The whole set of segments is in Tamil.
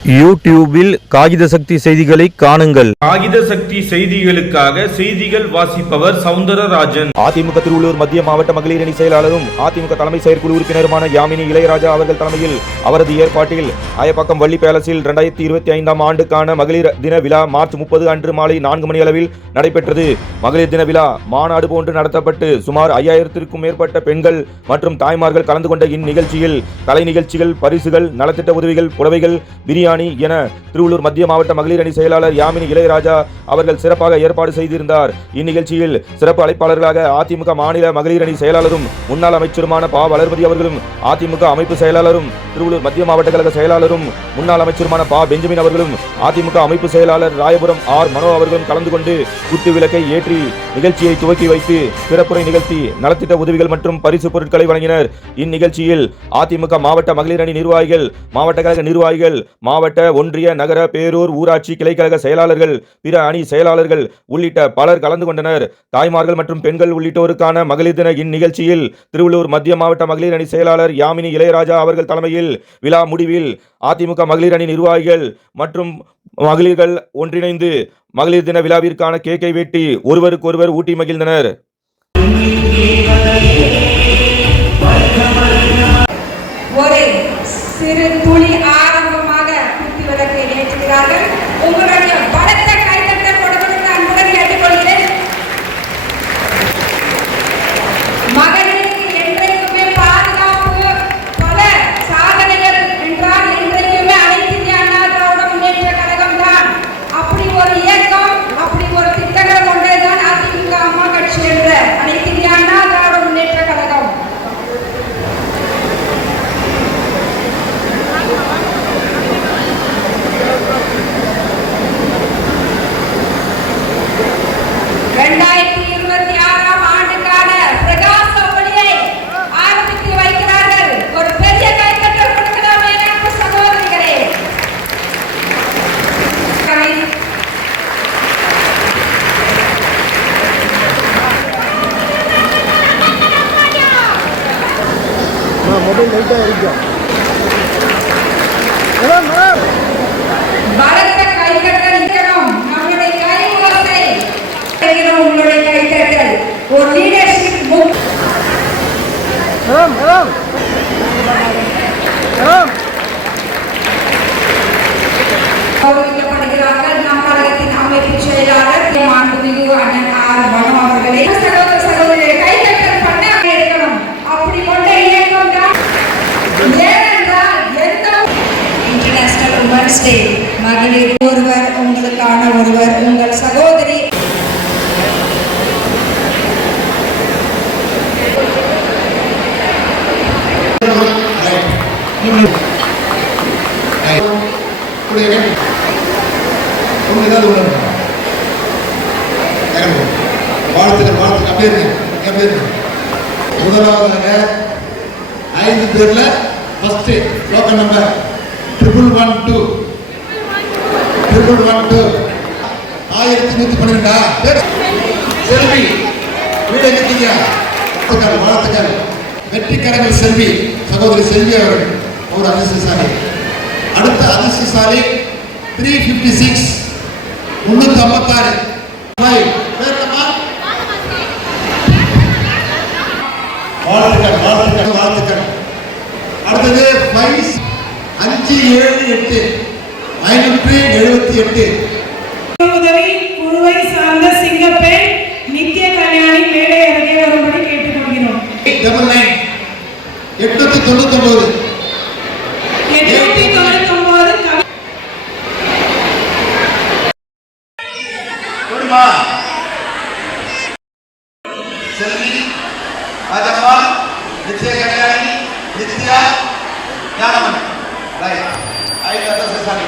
யூடியூபில் காகித சக்தி செய்திகளை காணுங்கள். காகித சக்தி செய்திகளுக்காக செய்திகள் வாசிப்பவர் சவுந்தரராஜன். அதிமுக திருவள்ளூர் மத்திய மாவட்ட மகளிர் அணி செயலாளரும் அதிமுக தலைமை செயற்குழு உறுப்பினருமான யாமினி இளையராஜா அவர்கள் தலைமையில் அவரது ஏற்பாட்டில் ஆயப்பாக்கம் வள்ளி பேலஸில் 2025ஆம் ஆண்டுக்கான மகளிர் தின விழா மார்ச் 30 அன்று மாலை 4 மணி அளவில் நடைபெற்றது. மகளிர் தின விழா மாநாடு போன்று நடத்தப்பட்டு சுமார் 5000க்கும் மேற்பட்ட பெண்கள் மற்றும் தாய்மார்கள் கலந்து கொண்ட இந்நிகழ்ச்சியில் கலை நிகழ்ச்சிகள், பரிசுகள், நலத்திட்ட உதவிகள், புடவைகள், பிரியாணி என திருவள்ளூர் மத்திய மாவட்ட மகளிர் அணி செயலாளர் யாமினி இளையராஜா அவர்கள் சிறப்பாக ஏற்பாடு செய்திருந்தார். இந்நிகழ்ச்சியில் சிறப்பு அழைப்பாளர்களாக அதிமுக மாநில மகளிர் அணி செயலாளரும் முன்னாள் அமைச்சருமான பா. வளர்மதி அவர்களும், அதிமுக அமைப்பு செயலாளரும் திருவள்ளூர் மத்திய மாவட்ட கழக செயலாளரும் முன்னாள் அமைச்சருமான பா. பெஞ்சமின் அவர்களும், அதிமுக அமைப்பு செயலாளர் ராயபுரம் ஆர். மனோ அவர்களும் கலந்து கொண்டு குத்து விளக்கை ஏற்றி நிகழ்ச்சியை துவக்கி வைத்து சிறப்புரை நிகழ்த்தி நலத்திட்ட உதவிகள் மற்றும் பரிசு பொருட்களை வழங்கினர். இந்நிகழ்ச்சியில் அதிமுக மாவட்ட மகளிர் அணி நிர்வாகிகள், மாவட்ட கழக நிர்வாகிகள், மாவட்ட, ஒன்றிய, நகர, பேரூர், ஊராட்சி கிளைக்கழக செயலாளர்கள், பிற அணி செயலாளர்கள் உள்ளிட்ட பலர் கலந்து கொண்டனர். தாய்மார்கள் மற்றும் பெண்கள் உள்ளிட்டோருக்கான மகளிர் தின இந்நிகழ்ச்சியில் திருவள்ளூர் மத்திய மாவட்ட மகளிர் அணி செயலாளர் யாமினி இளையராஜா அவர்கள் தலைமையில் விழா முடிவில் அதிமுக மகளிர் அணி நிர்வாகிகள் மற்றும் மகளிர்கள் ஒன்றிணைந்து மகளிர் தின விழாவிற்கான கேக்கை வெட்டி ஒருவருக்கொருவர் ஊட்டி மகிழ்ந்தனர். ஒரு சிறு துளி ஆரம்பமாக குத்து விளக்கை ஏற்றுகிறார்கள். உங்களுடைய பலத்த கைத்தட்டல் கொடுப்பதற்கு அன்புடன் கேட்டுக்கொள்கிறேன். மகளிருக்கு என்றைக்குமே பாதுகாப்பு, பல சாதனைகள் என்றால் என்றைக்குமே அனைத்து இந்திய அண்ணா திராவிட முன்னேற்ற கழகம் தான். அப்படி ஒரு இயக்கம், அப்படி ஒரு திட்டங்கள் கொண்டதுதான் அதிமுக அம்மா கட்சி என்ற அனைத்து இந்திய அண்ணா திராவிட முன்னேற்ற கழகம். மொபைல் லைட்டா இருக்கும். பலத்த கைத்தட்டல் இருக்கணும். நம்மளுடைய கை ஓசை கேட்கிறோம். உங்களுடைய கைத்தட்டல் ஒரு லீடர்ஷிப் கௌரவிக்கப்படுகிறார்கள். நம் கழகத்தின் அமைப்பு செயலாளர் மாண்புமிகு அண்ணன் ஆர். மனோ அவர்களே சகோதர சகோதரியை கைத்தட்டல் பண்ண இருக்கணும். அப்படி கொண்ட இயக்கம் தான். ஏனென்றால் எந்த இன்டர்நேஷனல் உமன்ஸ் டே மகளிர் ஒருவர் உங்களுக்கான ஒருவர் உங்கள் சகோதரி முதலாவதாக 5 பேர்ல ஃபர்ஸ்ட் டோக்கன் நம்பர் 1112 1112 செல்வி வீடு எங்க வாழ்த்துக்கள். வெற்றிக்கரங்கள் செல்வி, சகோதரி செல்வி அவர்கள் ஒரு அதிர்ஷ்டசாலி. அடுத்த அதிர்ஷ்டசாலி 356 356 வாழ்த்துக்கள். அடுத்தது 578 578 உதவி குழுவை சார்ந்த சிங்கப்பெண் நித்ய கல்யாணி மேடை அருகே வரும்படி கேட்டுக்கொள்கிறோம். 899 செல்வி, ராஜம்மா, நித்யா கல்யாணி, நித்யா ஞானமணி. ரைட். 5 அதிர்ஷ்டசாலி.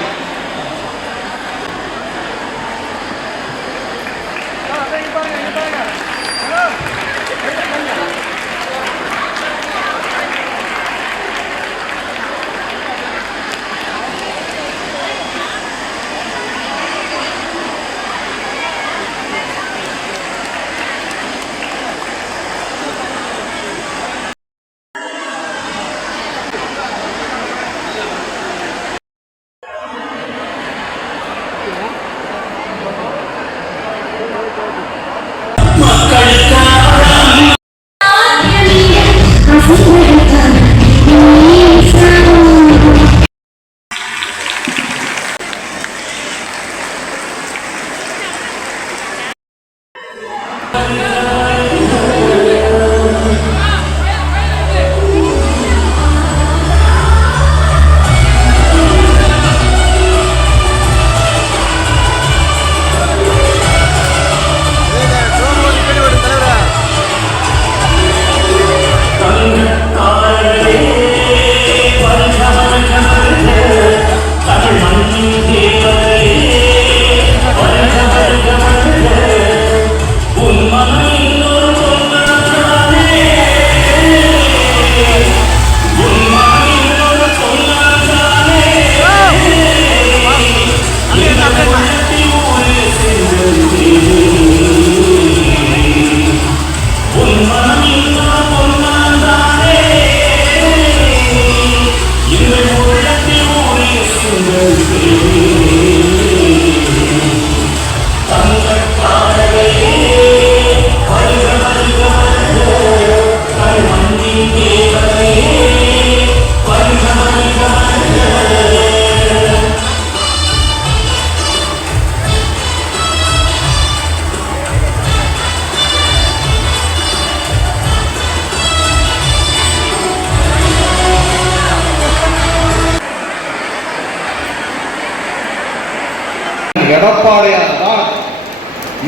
எடப்பாடியார் தான்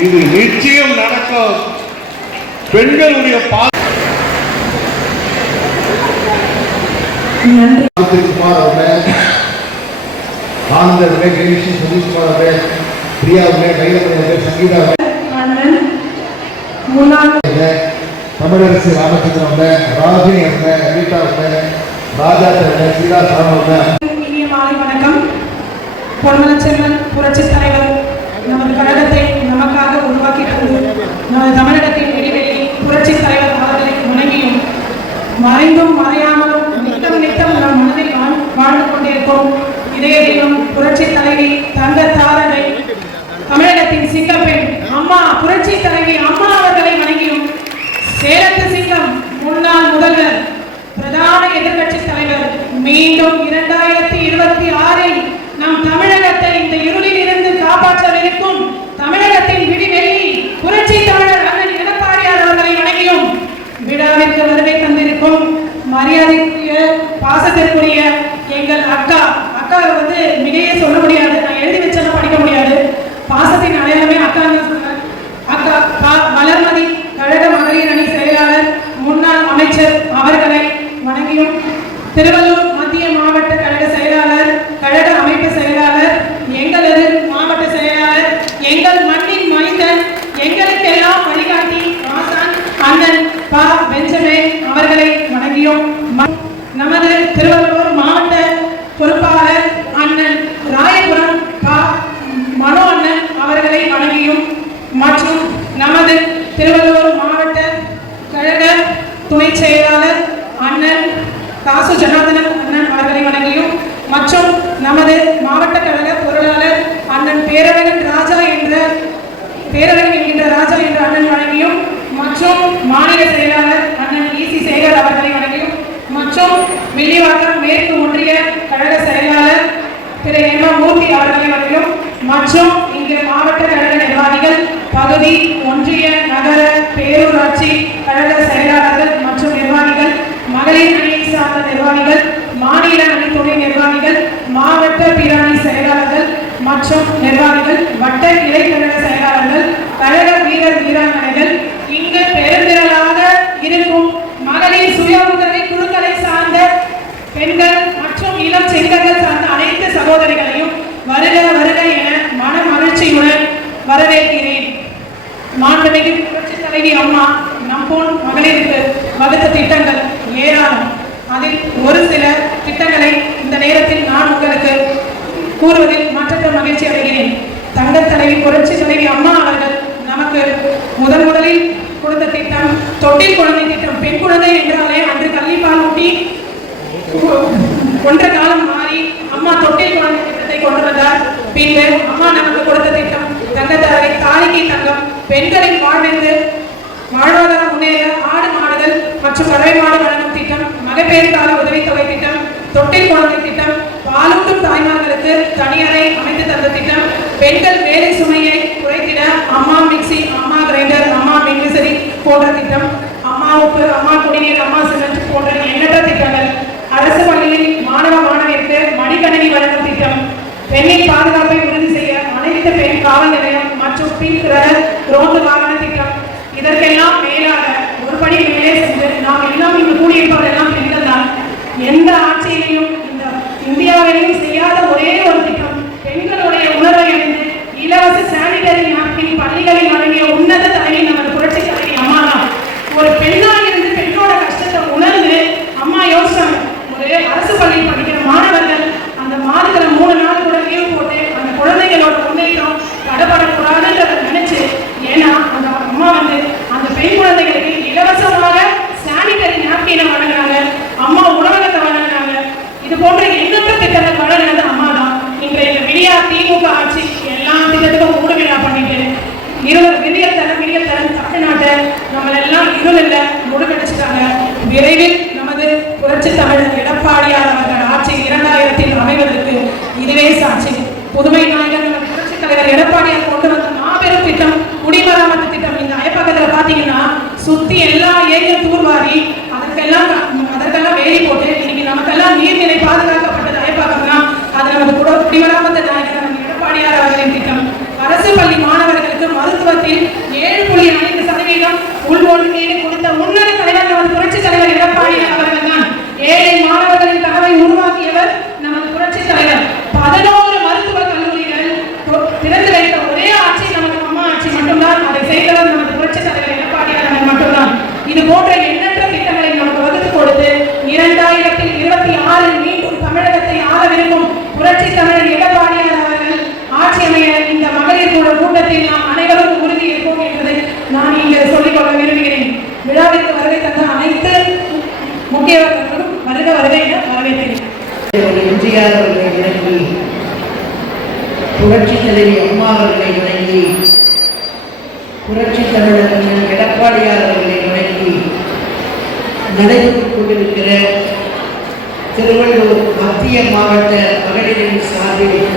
இது நிச்சயம் நடக்கும். பெண்களுடைய குமார் அவர்கள், ஆனந்த அவர்கள், கேஷி சுதீஷ்குமார் அவர்கள், பிரியா அவர்கள், கைலமணி அவர்கள், சங்கீதா தமிழரசு ராமச்சந்திரன் அவர்கள், ராஜினி அவர்கள், ரீட்டா அவர்கள், ராஜா அவர்கள், சீதாசாரம் அவர்கள். இனிய மாலை வணக்கம். பொன்மனச்செல்வன் புரட்சித் தலைவர் நமது கழகத்தை நமக்காக உருவாக்கி தந்து நமது தமிழகத்தின் இடைவெளி புரட்சித் தலைவர் அவர்களை வணங்கியும் மறைந்தும் மறையாமலும் நித்தம் நித்தம் நம் மனதில் வாழ்ந்து கொண்டிருக்கும் இதய தெய்வம் புரட்சித் தலைவி தங்க தாரகை தமிழகத்தின் சிங்கப்பெண் அம்மா புரட்சி தலைவி அம்மா அவர்களை வணங்கியும் சேலத்து சிங்கம் முன்னாள் முதல்வர் பிரதான எதிர்கட்சி தலைவர் மீண்டும் 2026 நம் தமிழகத்தை இந்த இருளில் இருந்து காப்பாற்றவிருக்கும் தமிழகத்தின் விடிவெள்ளி புரட்சி தமிழர் அண்ணன் எடப்பாடியார் அவர்களை வணங்கியும் விழாவிற்கு வருகை தந்திருக்கும் மரியாதைக்குரிய பாசத்திற்குரிய எங்கள் அக்கா வந்து மிகையே சொல்ல முடியாது, நான் எழுதி வச்சாலும் படிக்க முடியாது. பாசத்தின் அடையாளமே அக்கா அக்கா வளர்மதி கழக மகளிர் அணி செயலாளர் முன்னாள் அமைச்சர் அவர்களை வணங்கியும் திருவள்ளூர் மத்திய மாவட்ட கழக செயலாளர் கழக அமைப்பு செயலாளர் எங்களது மாவட்ட செயலாளர் எங்கள் மண்ணின் மைந்தன் எங்களுக்கெல்லாம் வழிகாட்டி ஆசான் அண்ணன் பா பெஞ்சமின் அவர்களை வணங்கியும் நமது திருவள்ளூர் மாவட்ட பொறுப்பாளர் அண்ணன் ராயபுரம் பா மனோ அண்ணன் அவர்களை வணங்கியும் மற்றும் நமது திருவள்ளூர் மாவட்ட கழக துணை செயலாளர் அண்ணன் காசு ஜனார்தனன் அண்ணன் அவர்களை வணங்கியும் மற்றும் நமது மாவட்ட கழக பொருளாளர் அண்ணன் பேரழகன் என்கின்ற ராஜா என்ற அண்ணன் வணங்கியும் மற்றும் மாநில செயலாளர் அண்ணன் ஈசி சேகர் அவர்களை வணங்கியும் மற்றும் வில்லிவாக்கம் மேற்கு ஒன்றிய கழக செயலாளர் திரு எம் மூர்த்தி அவர்களை வணங்கியும் மற்றும் இங்கு மாவட்ட கழக நிர்வாகிகள் பகுதி ஒன்றிய நகர பேரூராட்சி கழக செயலாளர்கள் மற்றும் நிர்வாகிகள் மகளிர் அணியை சார்ந்த நிர்வாகிகள் மாநில அணி துணை நிர்வாகிகள் மாவட்ட பிராணி செயலாளர்கள் மற்றும் நிர்வாகிகள் வட்ட கிளை கழக செயலாளர்கள் கழக வீரர் வீராங்கனைகள் இங்கு பெருந்திரளாக இருக்கும் மகளிர் சுய உதவி குழுக்களை சார்ந்த பெண்கள் மற்றும் இளம் செங்கங்கள் சார்ந்த அனைத்து சகோதரிகளையும் வருக வருக என மன மகிழ்ச்சியுடன் வரவேற்கிறேன். மாண்புமிகு புரட்சி தலைவி அம்மா நம்போன் மகளிருக்கு வகுத்த திட்டங்கள் ஏராளம். அதில் ஒரு சில திட்டங்களை இந்த நேரத்தில் நான் உங்களுக்கு கூறுவதில் மற்றற்ற மகிழ்ச்சி அடைகிறேன். தங்க தலைவி புரட்சி தலைவி அம்மா அவர்கள் நமக்கு முதலில் கொடுத்த திட்டம் தொட்டில் குழந்தை திட்டம். பெண் குழந்தை என்றாலே அன்று கள்ளிப்பால் ஊட்டி ஒன்ற காலம் மாறி அம்மா தொட்டில் குழந்தை திட்டத்தை கொண்டு வந்தார். பின்னர் அம்மா நமக்கு கொடுத்த திட்டம் தங்கத்தாரை தாலிக்கு தங்கம், பெண்களின் வாழ்வாதாரம் முன்னேற ஆடு மாடுகள் மற்றும் பறவை மாடு வழங்கும் திட்டம், மகப்பேறு கால உதவித்தொகை திட்டம், தொட்டில் குழந்தை திட்டம், பாலூட்டும் தாய்மார்களுக்கு தனியறை பெண்கள் வேலை சுமையை குறைத்திட அம்மா மிக்சி, அம்மா கிரைண்டர், அம்மா மின் போன்ற திட்டம், அம்மா குடிநீர், அம்மா சிமெண்ட் போன்ற எண்ணற்ற திட்டங்கள், அரசு பள்ளியில் மாணவ மாணவியருக்கு மடிக்கணினி வழங்கும் திட்டம், பெண்ணின் பாதுகாப்பை உறுதி செய்ய அனைத்து பெண் காவல் நிலையம் மற்றும் பிங்க் ரோந்து வாகன திட்டம், இதற்கெல்லாம் மேலாக ஒரு படி மேலே சென்று நாம் எல்லாம் இங்கு கூடியிருப்பதெல்லாம் பெண்கள் தான். எந்த ஆட்சியிலையும் இந்த இந்தியாவிலையும் செய்யாத ஒரே ஒரு திட்டம், பெண்களுடைய உணர்வை அறிந்து இலவச சானிடரி நாப்கின் பள்ளிகளில் வழங்கிய உன்னத தலைவி நமது புரட்சி தலைவி அம்மா தான். ஒரு பெண்ணாக இருந்து பெண்ணோட கஷ்டத்தை உணர்ந்து அம்மா யோசிச்சாங்க. ஒரு அரசு பள்ளியில் படிக்கிற மாணவர்கள் அந்த மாதத்துல 3 நாள் கூட லீவு போட்டு அந்த குழந்தைகளோட முன்னேற்றம் தடைபடக்கூடாதுன்றதை நினைச்சு, ஏன்னா அந்த அம்மா அந்த பெண் குழந்தைகளுக்கு இலவசமாக சானிடரி நாப்கினை வழங்கினாங்க, அம்மா உணவகத்தை வழங்கினாங்க. இது போன்ற எண்ணற்ற திட்டங்கள் வழங்கினது அம்மா தான். இன்றைய விடியா திமுக ஆட்சி எல்லா திட்டத்துக்கும் ஊடு விழா பண்ணிட்டு விடியத்தரம் தமிழ்நாட்டை நம்மளெல்லாம் இருளில் முழுக்கடிச்சிட்டாங்க. விரைவில் நமது புரட்சி தமிழர் எடப்பாடியார் அவர்கள் ஆட்சி 2000 அமைவதற்கு இதுவே சாட்சி. புதுமை நாயகர் நமது புரட்சி தலைவர் எடப்பாடியார் கொண்டு வந்த மாபெரும் திட்டம் குடிமராமத்து திட்டம். இந்த அயப்பக்கத்தில் பார்த்தீங்கன்னா சுத்தி எல்லா ஏரியும் தூர்வாரி அதற்கெல்லாம் வேலி போட்டு இன்னைக்கு நமக்கெல்லாம் நீர்நிலை பாதுகாக்கப்பட்டது அயப்பக்கம் தான். அது நமது குடிமராமத்து நாயகர் நமது எடப்பாடியார் அவர்களின் திட்டம். அரசு பள்ளி மாணவர்களுக்கு மருத்துவத்தில் 7.5% உள்ஒதுக்கீடு கொடுத்த முன்னணி தலைவர் நமது புரட்சி தலைவர் எடப்பாடியார் அவர்கள் தான். ஏழை மாணவர்களின் கனவை உருவாக்கியவர் நமது புரட்சி தலைவர். 11 மருத்துவக் கல்லூரிகள் திறந்து வைத்த ஒரே ஆட்சி நமது அம்மா ஆட்சி மட்டும்தான். அதை செய்தவர் நமது புரட்சி தலைவர் எடப்பாடியார் அவர்கள் மட்டும்தான். இது போன்ற எண்ணற்ற திட்டங்களை நமக்கு வகுத்து கொடுத்து 2026 மீண்டும் தமிழகத்தை ஆளவிருக்கும் புரட்சி தமிழர் எடப்பாடியார் அவர்கள் ஆட்சி அமைய இந்த மகளிர் கூட்டத்தில் நாம் அனைவரும் உறுதி ஏற்போம் என்பதை நான் இங்கே சொல்லிக்கொள்ள விரும்புகிறேன். விழாவிற்கு வருகை தந்த அனைத்து முக்கியவர்களும் வருகை என வரவேற்கிறேன். எம்ஜிஆர் அவர்களை வணங்கி, புரட்சி தலைவி அம்மா அவர்களை வணங்கி, புரட்சி தமிழர் எடப்பாடியார் அவர்களை வணங்கி நடைபெற்றுக் கொண்டிருக்கிற திருவள்ளூர் மத்திய மாவட்ட மகளிரின் சார்பில்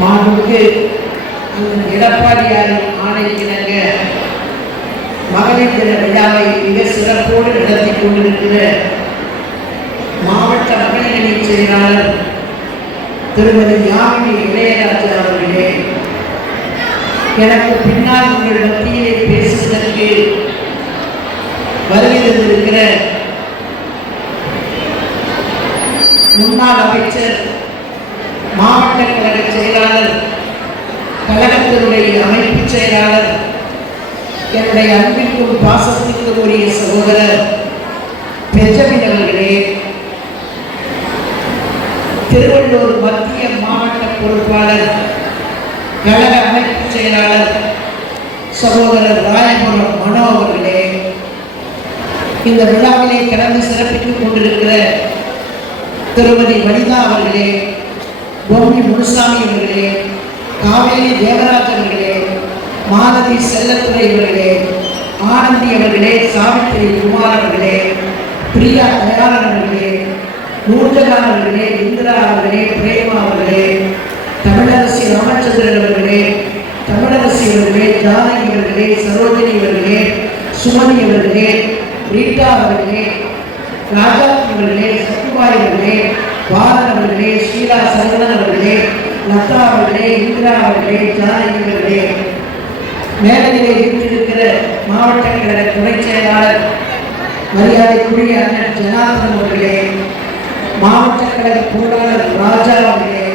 மாண்புக்கு எடப்பாடியாரின் ஆணைக்கிணங்க மகளிர் தின விழாவை மிக சிறப்போடு நடத்தி கொண்டிருக்கிற மாவட்ட மகளிரணி செயலாளர் திருமதி யாமினி இளையராஜா அவர்களே, எனக்கு பின்னால் உங்கள் மத்தியிலே பேசுவதற்கு வருகை தந்திருக்கிற முன்னாள் அமைச்சர், மாவட்ட கழக செயலாளர், கழகத்தினுடைய அமைப்பு செயலாளர், என்னுடைய அன்பிற்கும் பாசத்திற்கும் உரிய சகோதரர் பெஞ்சமின் அவர்களே, திருவள்ளூர் மத்திய மாவட்ட பொறுப்பாளர், கழக அமைப்பு செயலாளர் சகோதரர் ராயபுரம் மனோ அவர்களே, இந்த விழாவிலே கலந்து சிறப்பித்துக் கொண்டிருக்கிற திருமதி வனிதா அவர்களே, கோமி முனுசாமி அவர்களே, காவேரி தேவராஜ் அவர்களே, மாலதி செல்லத்துறை அவர்களே, ஆனந்தி அவர்களே, சாவித்திரி குமார் அவர்களே, பிரியா தயாளன் அவர்களே, நூர்ஜகான் அவர்களே, இந்திரா அவர்களே, பிரேமா அவர்களே, தமிழரசி ராமச்சந்திரன் அவர்களே, தமிழரசி அவர்களே, ஜானகி அவர்களே, சரோஜினி அவர்களே, சுமதி அவர்களே, ரீட்டா அவர்களே, ராஜாத்தி அவர்களே, சத்துபாய் அவர்களே, பாலன் அவர்களே, ஷீலா சரவணன் அவர்களே, லதா அவர்களே, இந்திரா அவர்களே, ஜானகி அவர்களே, மேடையிலே வீட்டிருக்கிற மாவட்ட கழக துணை செயலாளர் மரியாதைக்குரிய அண்ணன் ஜனார்தன் அவர்களே, மாவட்ட கழக பொருளாளர் ராஜா அவர்களே,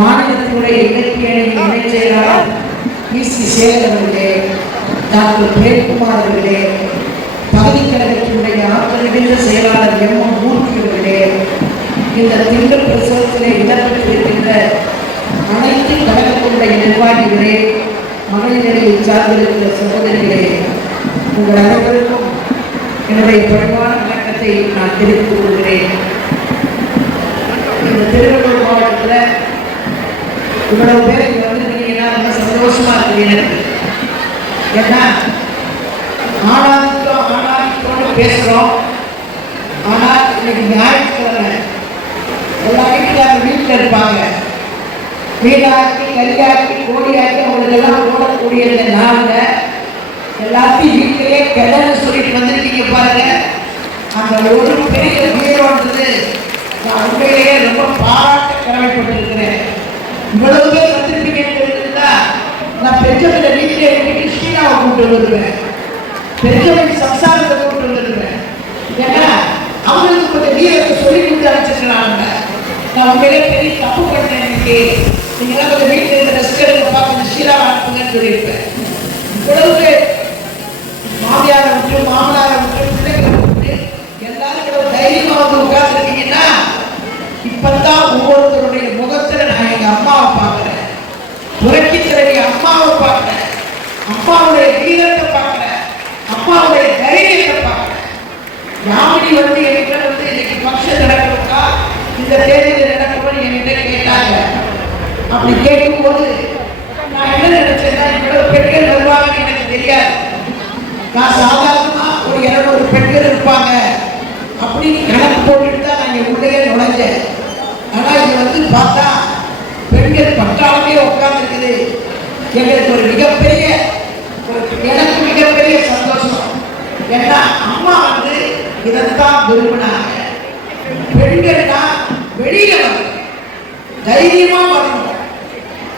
மாநிலத்தினுடைய இலக்கிய அணியின் இணை செயலாளர் ஈசி சேகர் அவர்களே, டாக்டர் பிரேம்குமார் அவர்களே, பகுதி கழகத்தினுடைய ஆற்றல் செயலாளர் எம்.எம். மூர்த்தி அவர்களே, இந்த திங்கள் பிரசவத்திலே இடம்பெற்றிருக்கின்ற அனைத்து கழகத்தினுடைய நிர்வாகிகளே, மகளிரை சார்ந்திருக்கிற சகோதரிகளே, உங்கள் அனைவருக்கும் என்னுடைய பணிவான வணக்கத்தை நான் தெரிவித்துக் கொள்கிறேன். இந்த திருவள்ளூர் மாவட்டத்தில் இவ்வளவு பேர் இங்கே வந்துருக்கீங்கன்னா ரொம்ப சந்தோஷமா இருக்குது எனக்கு. ஏன்னா ஆனாதிக்கோடு பேசுகிறோம். ஆனால் இன்னைக்கு ஞாயிற்றுக்கிழமை எல்லா வீட்டுக்காரங்க வீட்டில் இருப்பாங்க. வீடாக்கி கரியாக்கி கோடியாக்கி அவங்களெல்லாம் போடக்கூடிய இந்த நாளில் எல்லாத்தையும் வீட்டிலேயே கிளன்னு சொல்லிட்டு வந்திருக்கீங்க பாருங்க. அந்த ஒரு பெரிய வீரம்ன்றது நான் உண்மையிலேயே ரொம்ப பாராட்ட கடமைப்பட்டிருக்கிறேன். இவ்வளவு பேர் வந்திருப்பீங்கன்னா நான் பெஞ்சமின் வீட்டில் ஸ்ரீராவை கூப்பிட்டு வந்துருவேன், பெஞ்சமின் சம்சாரத்தை கூப்பிட்டு வந்துருவேன். ஏன்னா அவங்களுக்கு கொஞ்சம் வீரத்தை சொல்லி கொடுத்து அனுப்பிச்சிருக்கிறாங்க. நான் உண்மையிலே பெரிய தப்பு பண்ணேன். இன்னைக்கு நீங்களாம் கொஞ்சம் வீட்டில் இருந்த ரெஸ்ட் எடுக்கப்பா, கொஞ்சம் ஸ்ரீராவை அனுப்புங்கன்னு சொல்லியிருப்பேன். இவ்வளவு மாமியாரை விட்டு மாமனாரை விட்டு பிள்ளைகளை விட்டு எல்லாரும் கூட தைரியமா வந்து உட்கார்ந்துருக்கீங்கன்னா இப்பதான் ஒவ்வொருத்தருடைய முகத்துல நான் எங்க அம்மாவை பார்க்கிறேன், புரட்சி தலைவி அம்மாவை பார்க்கிறேன், அம்மாவுடைய வீரத்தை பார்க்கிறேன், அம்மாவுடைய தைரியத்தை பார்க்கிறேன். யாமினி வந்து என்கிட்ட வந்து இன்னைக்கு ஃபங்க்ஷன் நடக்கிறதா இந்த தேதியில் நடக்கணும்னு என்கிட்ட கேட்டாங்க. அப்படி கேட்கும்போது நான் என்ன நினைச்சேன்னா இவ்வளவு பெண்கள் வருவாங்கன்னு எனக்கு தெரியாது. நான் சாதாரணமா ஒரு 200 பெண்கள் இருப்பாங்க அப்படின்னு கணக்கு போட்டுட்டு தான் நான் இங்கே உள்ளே நுழைஞ்சேன். ஆனால் இது வந்து பார்த்தா பெண்கள் பட்டாளமே உட்கார்ந்துருக்குது. எங்களுக்கு ஒரு மிகப்பெரிய எனக்கு மிகப்பெரிய சந்தோஷம். ஏன்னா அம்மா வந்து இதைத்தான் விரும்பினாங்க. பெண்கள்னா வெளியில வரணும், தைரியமா வரணும்,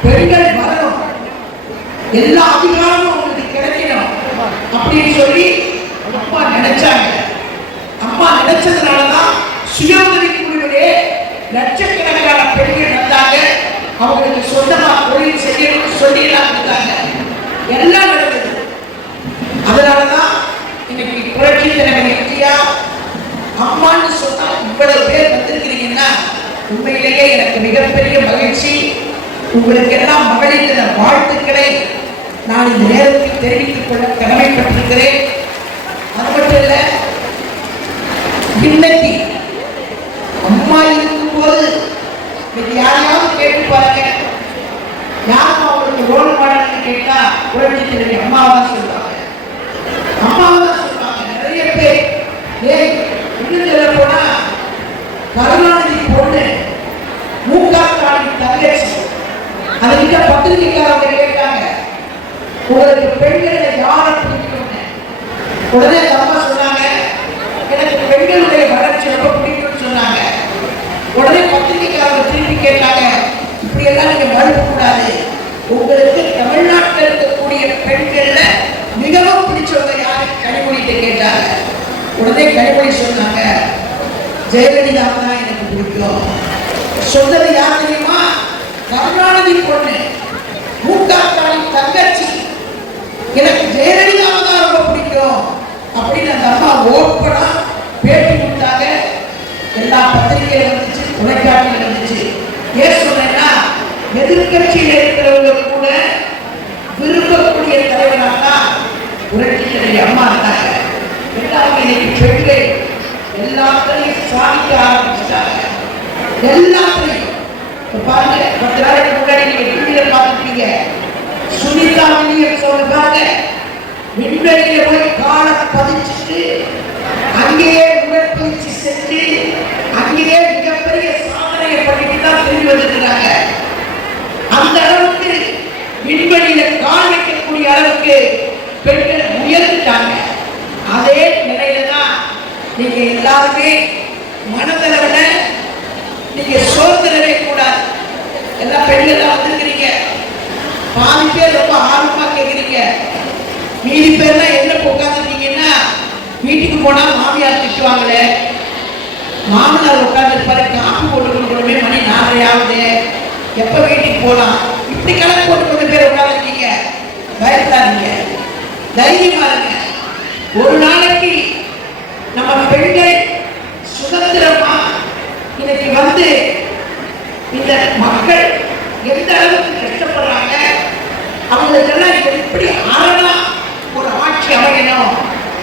பெண்கள் வரணும், எல்லா அதிகாரமும் அவங்களுக்கு கிடைக்கணும் அப்படின்னு சொல்லி அம்மா நினைச்சாங்க. அம்மா நினைச்சதுனாலதான் சுய உதவி குழுவிலே லட்சக்கணக்கான பெண்கள் வந்தாங்க. அவங்களுக்கு சொந்தமா தொழில் செய்யணும்னு சொல்லி எல்லாம் இருந்தாங்க. எல்லாம் நடந்தது. அதனாலதான் இன்னைக்கு புரட்சி தலைவர் எம்ஜிஆர் அம்மான்னு சொன்னா இவ்வளவு பேர் வந்திருக்கிறீங்கன்னா உண்மையிலேயே எனக்கு மிகப்பெரிய மகிழ்ச்சி. உங்களுக்கு எல்லாம் மகளிர் தின வாழ்த்துக்களை நான் இந்த நேரத்தில் தெரிவித்துக் கொள்ள கடமைப்பட்டிருக்கிறேன். அது மட்டும் இல்ல, இன்னைக்கு அம்மா இருக்கும்போது இன்னைக்கு யாரையாவது கேட்டு பாருங்க, யாரும் அவங்களுக்கு ரோல் மாடல்னு கேட்டா புரட்சி தலைவி அம்மாவா சொல்லுவாங்க, அம்மாவா சொல்லுவாங்க. நிறைய பேர் இன்னும் சொல்ல போனா கருணாநிதி பொண்ணு மூக்காத்தாடி தங்கச்சி அதுக்கிட்ட பத்திரிகைக்காரங்க கேட்டாங்க உங்களுக்கு பெண்களை யாரை பிடிக்கும்னு. உடனே அம்மா சொன்னாங்க எனக்கு பெண்களுடைய வளர்ச்சி ரொம்ப பிடிக்கும்னு சொன்னாங்க. உடனே பத்திரிகைக்காரங்க திருப்பி கேட்டாங்க இப்படி எல்லாம் நீங்க மறுக்க கூடாது, உங்களுக்கு தமிழ்நாட்டில் இருக்கக்கூடிய பெண்கள்ல மிகவும் பிடிச்சவங்க யாரு கனிமொழிகிட்ட கேட்டாங்க. உடனே கனிமொழி சொன்னாங்க ஜெயலலிதா தான் எனக்கு பிடிக்கும். சொன்னது யார் தெரியுமா? கருணாநிதி பொண்ணு மூக்காத்தாடி தங்கச்சி, எனக்கு ஜெயலலிதாவை தான் ரொம்ப பிடிக்கும் அப்படின்னு அந்த அம்மா ஓப்பனா பேட்டி கொடுத்தாங்க. எல்லா பத்திரிகையில வந்துச்சு, தொலைக்காட்சியில் வந்துச்சு. ஏன் சொன்னேன்னா எதிர்கட்சியில் இருக்கிறவங்க கூட விரும்பக்கூடிய தலைவராக தான் புரட்சி தலைவி அம்மா இருந்தாங்க. எல்லாரும் இன்னைக்கு பெண்கள் எல்லாத்தையும் சாதிக்க ஆரம்பிச்சுட்டாங்க. எல்லாத்தையும் பாருங்க, 10 நாளைக்கு முன்னாடி நீங்க டிவியில பார்த்துருப்பீங்க, சுனிதா வில்லியம்ஸ் அவங்க பாருங்க விண்வெளியில போய் காலை பதிச்சுட்டு அங்கேயே உடற்பயிற்சி செஞ்சு அங்கேயே மிகப்பெரிய சாதனையை பண்ணிட்டு தான் திரும்பி வந்திருக்கிறாங்க. அந்த அளவுக்கு விண்வெளியில கால் வைக்கக்கூடிய அளவுக்கு பெண்கள் உயர்ந்துட்டாங்க. அதே நிலையில தான் நீங்க எல்லாருமே மனதளவுல நீங்க சோர்ந்திடவே கூடாது. எல்லா பெண்கள் தான் வந்திருக்கிறீங்க. பாதி பேர் ரொம்ப ஆர்வமா கேட்குறீங்க, மீதி பேர்லாம் என்ன உட்காந்துருக்கீங்கன்னா வீட்டுக்கு போனா மாமியார் திட்டுவாங்களே, மாமனார் உட்காந்துருப்பாரு, காப்பு போட்டு கொடுக்கணுமே, மணி 4:30 ஆகுது, எப்ப வீட்டுக்கு போகலாம், இப்படி கணக்கு போட்டு கொஞ்சம் பேர் உட்காந்துருக்கீங்க. பயப்படாதீங்க, தைரியமா இருங்க. ஒரு நாளைக்கு நம்ம பெண்கள் சுதந்திரமா இன்னைக்கு வந்து இந்த மக்கள் எந்த அளவுக்கு கஷ்டப்படுறாங்க, அவங்களுக்கெல்லாம் எப்படி அரணா ஒரு ஆட்சி அமையணும்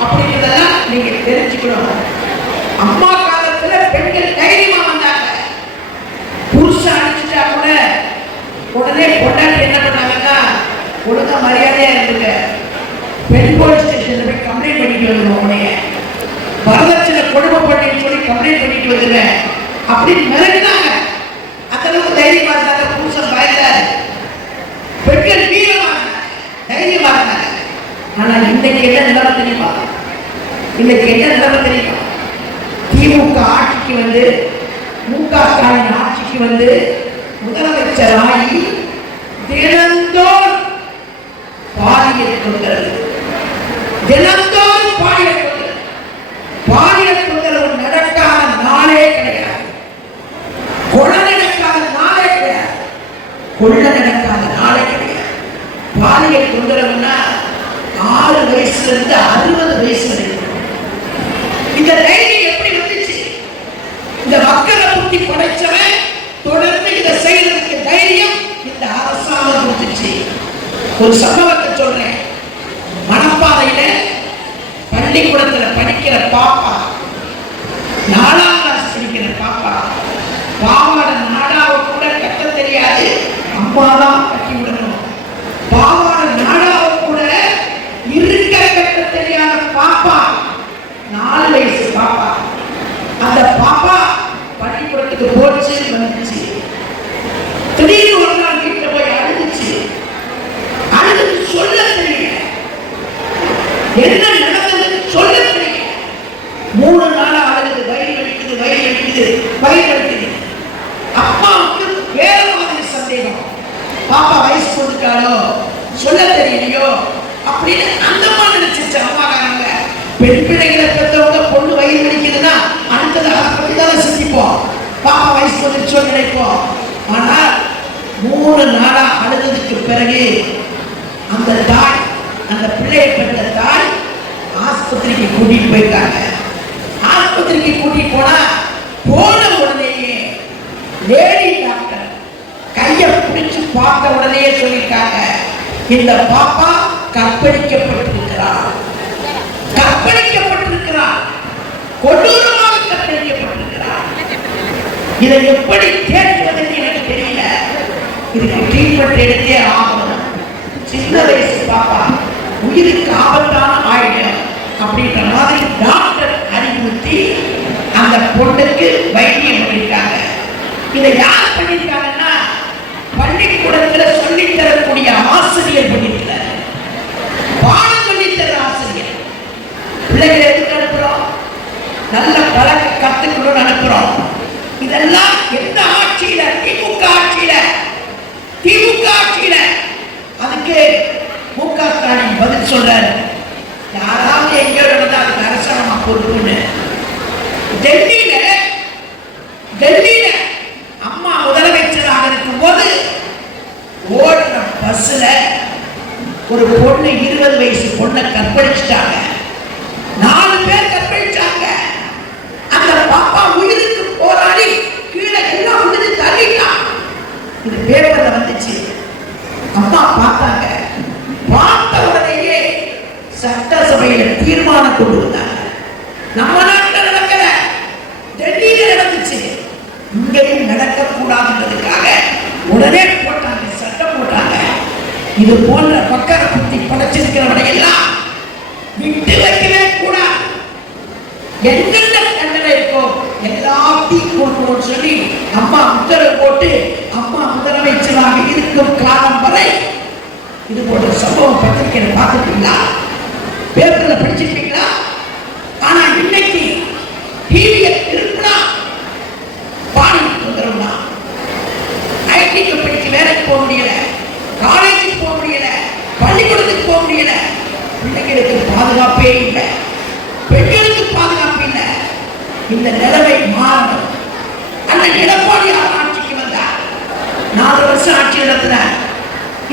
அப்படின்றதெல்லாம் நீங்க தெரிஞ்சுக்கணும். அம்மா காலத்துல பெண்கள் தைரியமா வந்தாங்க. புருஷன் அடிச்சுட்டா கூட உடனே பொண்டாட்டி என்ன பண்ணாங்கன்னா ஒழுங்கா மரியாதையா இருந்துங்க, பெண் போலீஸ் ஸ்டேஷன்ல போய் கம்ப்ளைண்ட் பண்ணிட்டு வந்துடும், உடனே வரதட்சணை கொடுமை பண்ணின்னு சொல்லி கம்ப்ளைண்ட் பண்ணிட்டு வந்துடுறேன் அப்படின்னு மிரட்டினாங்க. அந்த அளவுக்கு தைரியமா இருந்தாங்க. புருஷன் பயந்தாரு. பெண்கள் வீரமாக தைரியமாக. ஆனா இன்னைக்கு என்ன நிலைமை தெரியுமா? இன்னைக்கு என்ன நிலைமை தெரியுமா? திமுக ஆட்சிக்கு வந்து முக ஸ்டாலின் ஆட்சிக்கு வந்து முதலமைச்சராகி தினந்தோறும் பாலியல் தொந்தரவு, தினந்தோறும் பாலியல் தொந்தரவு, பாலியல் தொந்தரவு நடக்காத நாளே கிடையாது. கொலை நடக்காத நாளே கிடையாது. கொள்ள நடக்காத நாளே கிடையாது. பாலியல் தொந்தரவுன்னா 6 வயசுல இருந்து 60 வயசு வரைக்கும். இந்த தைரியம் எப்படி வந்துச்சு? இந்த மக்களை புத்தி படைச்சவன் தொடர்ந்து இதை செய்யறதுக்கு தைரியம் இந்த அரசாங்கம் கொடுத்துச்சு. ஒரு சம்பவத்தை சொல்றேன். மணப்பாறையில பள்ளிக்கூடத்துல படிக்கிற பாப்பா, 4ஆம் கிளாஸ் படிக்கிற பாப்பா, பாவாடை நாடாவை கூட கட்ட தெரியாது, அம்மா தான் கட்டி விடணும். பாவாடை நாடாவை கூட இருக்க கட்ட தெரியாத பாப்பா, 4 வயசு பாப்பா. அந்த பாப்பா பள்ளிக்கூடத்துக்கு போச்சு வந்துச்சு. திடீர்னு ஒரு நாள் வீட்டில் போய் அழுதுச்சு. அழுது சொல்ல தெரியல, என்ன நடந்தது சொல்ல தெரியல. 3 நாளா அழுது, வயிறு வலிக்குது, வயிறு வலிக்குது, வயிறு வலிக்குது. அப்பாவுக்கு வேற மாதிரி சந்தேகம், பாப்பா வயசு கொடுத்தாலோ சொல்ல தெரியலையோ அப்படின்னு அந்த மாதிரி நினைச்சிச்சு அம்மாக்காரங்க. பெண் பிள்ளைகளை பெற்றவங்க பொண்ணு வயிறு வலிக்குதுன்னா அடுத்தது அதை பற்றி தான் சிந்திப்போம், பாப்பா வயசு வந்துச்சோ நினைப்போம். ஆனால் 3 நாளா அழுதுக்கு பிறகு அந்த தாய், அந்த பிள்ளையை பெற்ற தாய் ஆஸ்பத்திரிக்கு கூட்டிட்டு போயிருக்காங்க. ஆஸ்பத்திரிக்கு கூட்டிட்டு போன உடனேயே லேடி டாக்டர் கையை பிடிச்சு பார்த்த உடனே சொல்லியிருக்காங்க, இந்த பாப்பா கற்பழிக்கப்பட்டிருக்கிறார், கற்பழிக்கப்பட்டிருக்கிறார், கொடூரமாக கற்பழிக்கப்பட்டிருக்கிறார். இதை எப்படி தேற்றுவதற்கு எனக்கு தெரியல. இதுக்கு ட்ரீட்மெண்ட் எடுத்தே ஆகணும். சின்ன வயசு பாப்பா, உயிருக்கு ஆபத்தான ஆயிடும் அப்படின்ற மாதிரி டாக்டர் அறிவுறுத்தி அந்த பொண்ணுக்கு வைத்தியம் பண்ணியிருக்காங்க. இதை யார் பண்ணியிருக்காங்கன்னா பள்ளிக்கூடத்தில் சொல்லித் தரக்கூடிய ஆசிரியர் பண்ணியிருக்கிறார். பாடம் சொல்லித் தர ஆசிரியர். பிள்ளைகளை எதுக்கு அனுப்புறோம்? நல்ல பழக்க கத்துக்கணும்னு அனுப்புறோம். இதெல்லாம் எந்த ஆட்சியில? திமுக ஆட்சியில. திமுக ஆட்சியில. அதுக்கு முக ஸ்டாலின் பதில் சொல்றாரு, யாராவது எங்கேயோ நடந்தா அதுக்கு அரசாங்கம் பொறுப்புன்னு. டெல்லியில அம்மா முதலமைச்சராக இருக்கும் போது ஓடுற பஸ்ல ஒரு பொண்ணு 20 வயசு பொண்ணை கற்பழிச்சிட்டாங்க. 4 பேர் கற்பழிச்சாங்க. அந்த பாப்பா உயிருக்கு போராடி கீழே எல்லாம் வந்து தள்ளிட்டான். இது பேப்பர்ல வந்துச்சு. அம்மா பார்த்தாங்க. பார்த்த உடனேயே சட்டசபையில தீர்மானம் கொண்டு வந்தாங்க. நம்ம நாட்டில் நடக்கல, டெல்லியில நடந்துச்சு. இங்கேயும் நடக்கக்கூடாதுன்றதுக்காக உடனே போட்டாங்க, சட்டம் போட்டாங்க. இது போன்ற பக்கர புத்தி படைச்சிருக்கிறவனை எல்லாம் விட்டு வைக்கவே கூடாது. என்னென்ன தண்டனை இருக்கோ எல்லாத்தையும் கொடுக்கணும்னு சொல்லி அம்மா உத்தரவு போட்டு அம்மா முதலமைச்சராக இருக்கும் காலம் வரை இது போன்ற சம்பவம் பத்திரிகையில பார்த்துட்டீங்களா? பேப்பர்ல படிச்சிருக்கீங்களா? ஆனா இன்னைக்கு டிவியை திருப்பினா பாலியல் தொந்தரவு தான். ஐடி கம்பெனிக்கு வேலைக்கு போக முடியல, காலேஜுக்கு போக முடியல, பள்ளிக்கூடத்துக்கு போக முடியல. பிள்ளைகளுக்கு பாதுகாப்பே இல்லை, பெண்களுக்கு பாதுகாப்பு இல்லை. இந்த நிலைமை மாறணும். அந்த எடப்பாடி ஆட்சிக்கு வந்தார். 4 வருஷம் ஆட்சி நடத்தினார்.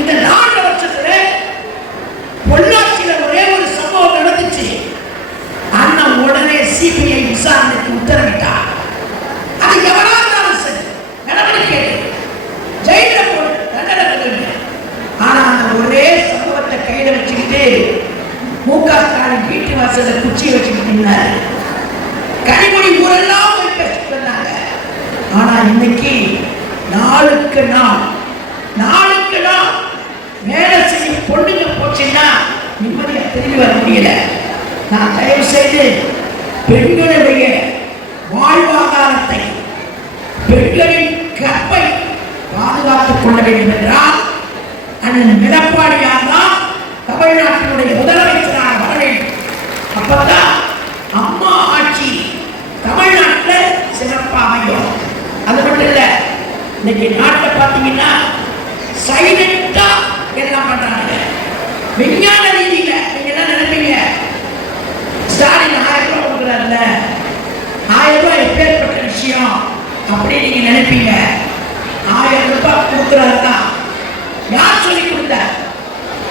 இந்த 4 வருஷத்துல பொள்ளாச்சியில ஒரே ஒரு சம்பவம் நடந்துச்சு. அண்ணன் உடனே சிபிஐ விசாரணைக்கு உத்தரவிட்டார். அது எவரா இருந்தாலும் சரி நடவடிக்கை ஜெயில போட்டு தண்டனை கொடுங்க. ஆனா அந்த ஒரே சம்பவத்தை கையில வச்சுக்கிட்டு முக ஸ்டாலின் வீட்டு வாசல குச்சி வச்சுக்கிட்டு கனிமொழி ஊரெல்லாம் போய் பேசிட்டு வந்தாங்க. ஆனா இன்னைக்கு நாளுக்கு நாள் வேலை செய்யும் பொண்ணுங்க போச்சுன்னா நிம்மதியா திரும்பி வர முடியல. நான் தயவு செய்து பெண்களுடைய வாழ்வாதாரத்தை, பெண்களின் கற்பை பாதுகாத்துக் கொள்ள வேண்டும் என்றால் அண்ணன் எடப்பாடியார் தான் தமிழ்நாட்டினுடைய முதலமைச்சராக வர வேண்டும். அப்பதான் அம்மா ஆட்சி தமிழ்நாட்டில் சிறப்பாக அமையும். அது மட்டும் இல்ல, இன்னைக்கு நாட்டை பார்த்தீங்கன்னா சைலண்டா எல்லாம் பண்றாங்க. விஞ்ஞான ரீதியில நீங்க என்ன நினைப்பீங்க? ஸ்டாலின் 1000 ரூபாய் கொடுக்குறாருல, 1000 ரூபாய் எப்பேற்பட்ட விஷயம் அப்படி நீங்க நினைப்பீங்க. 1000 ரூபாய் கொடுக்குறாரு தான். யார் சொல்லி கொடுத்தார்?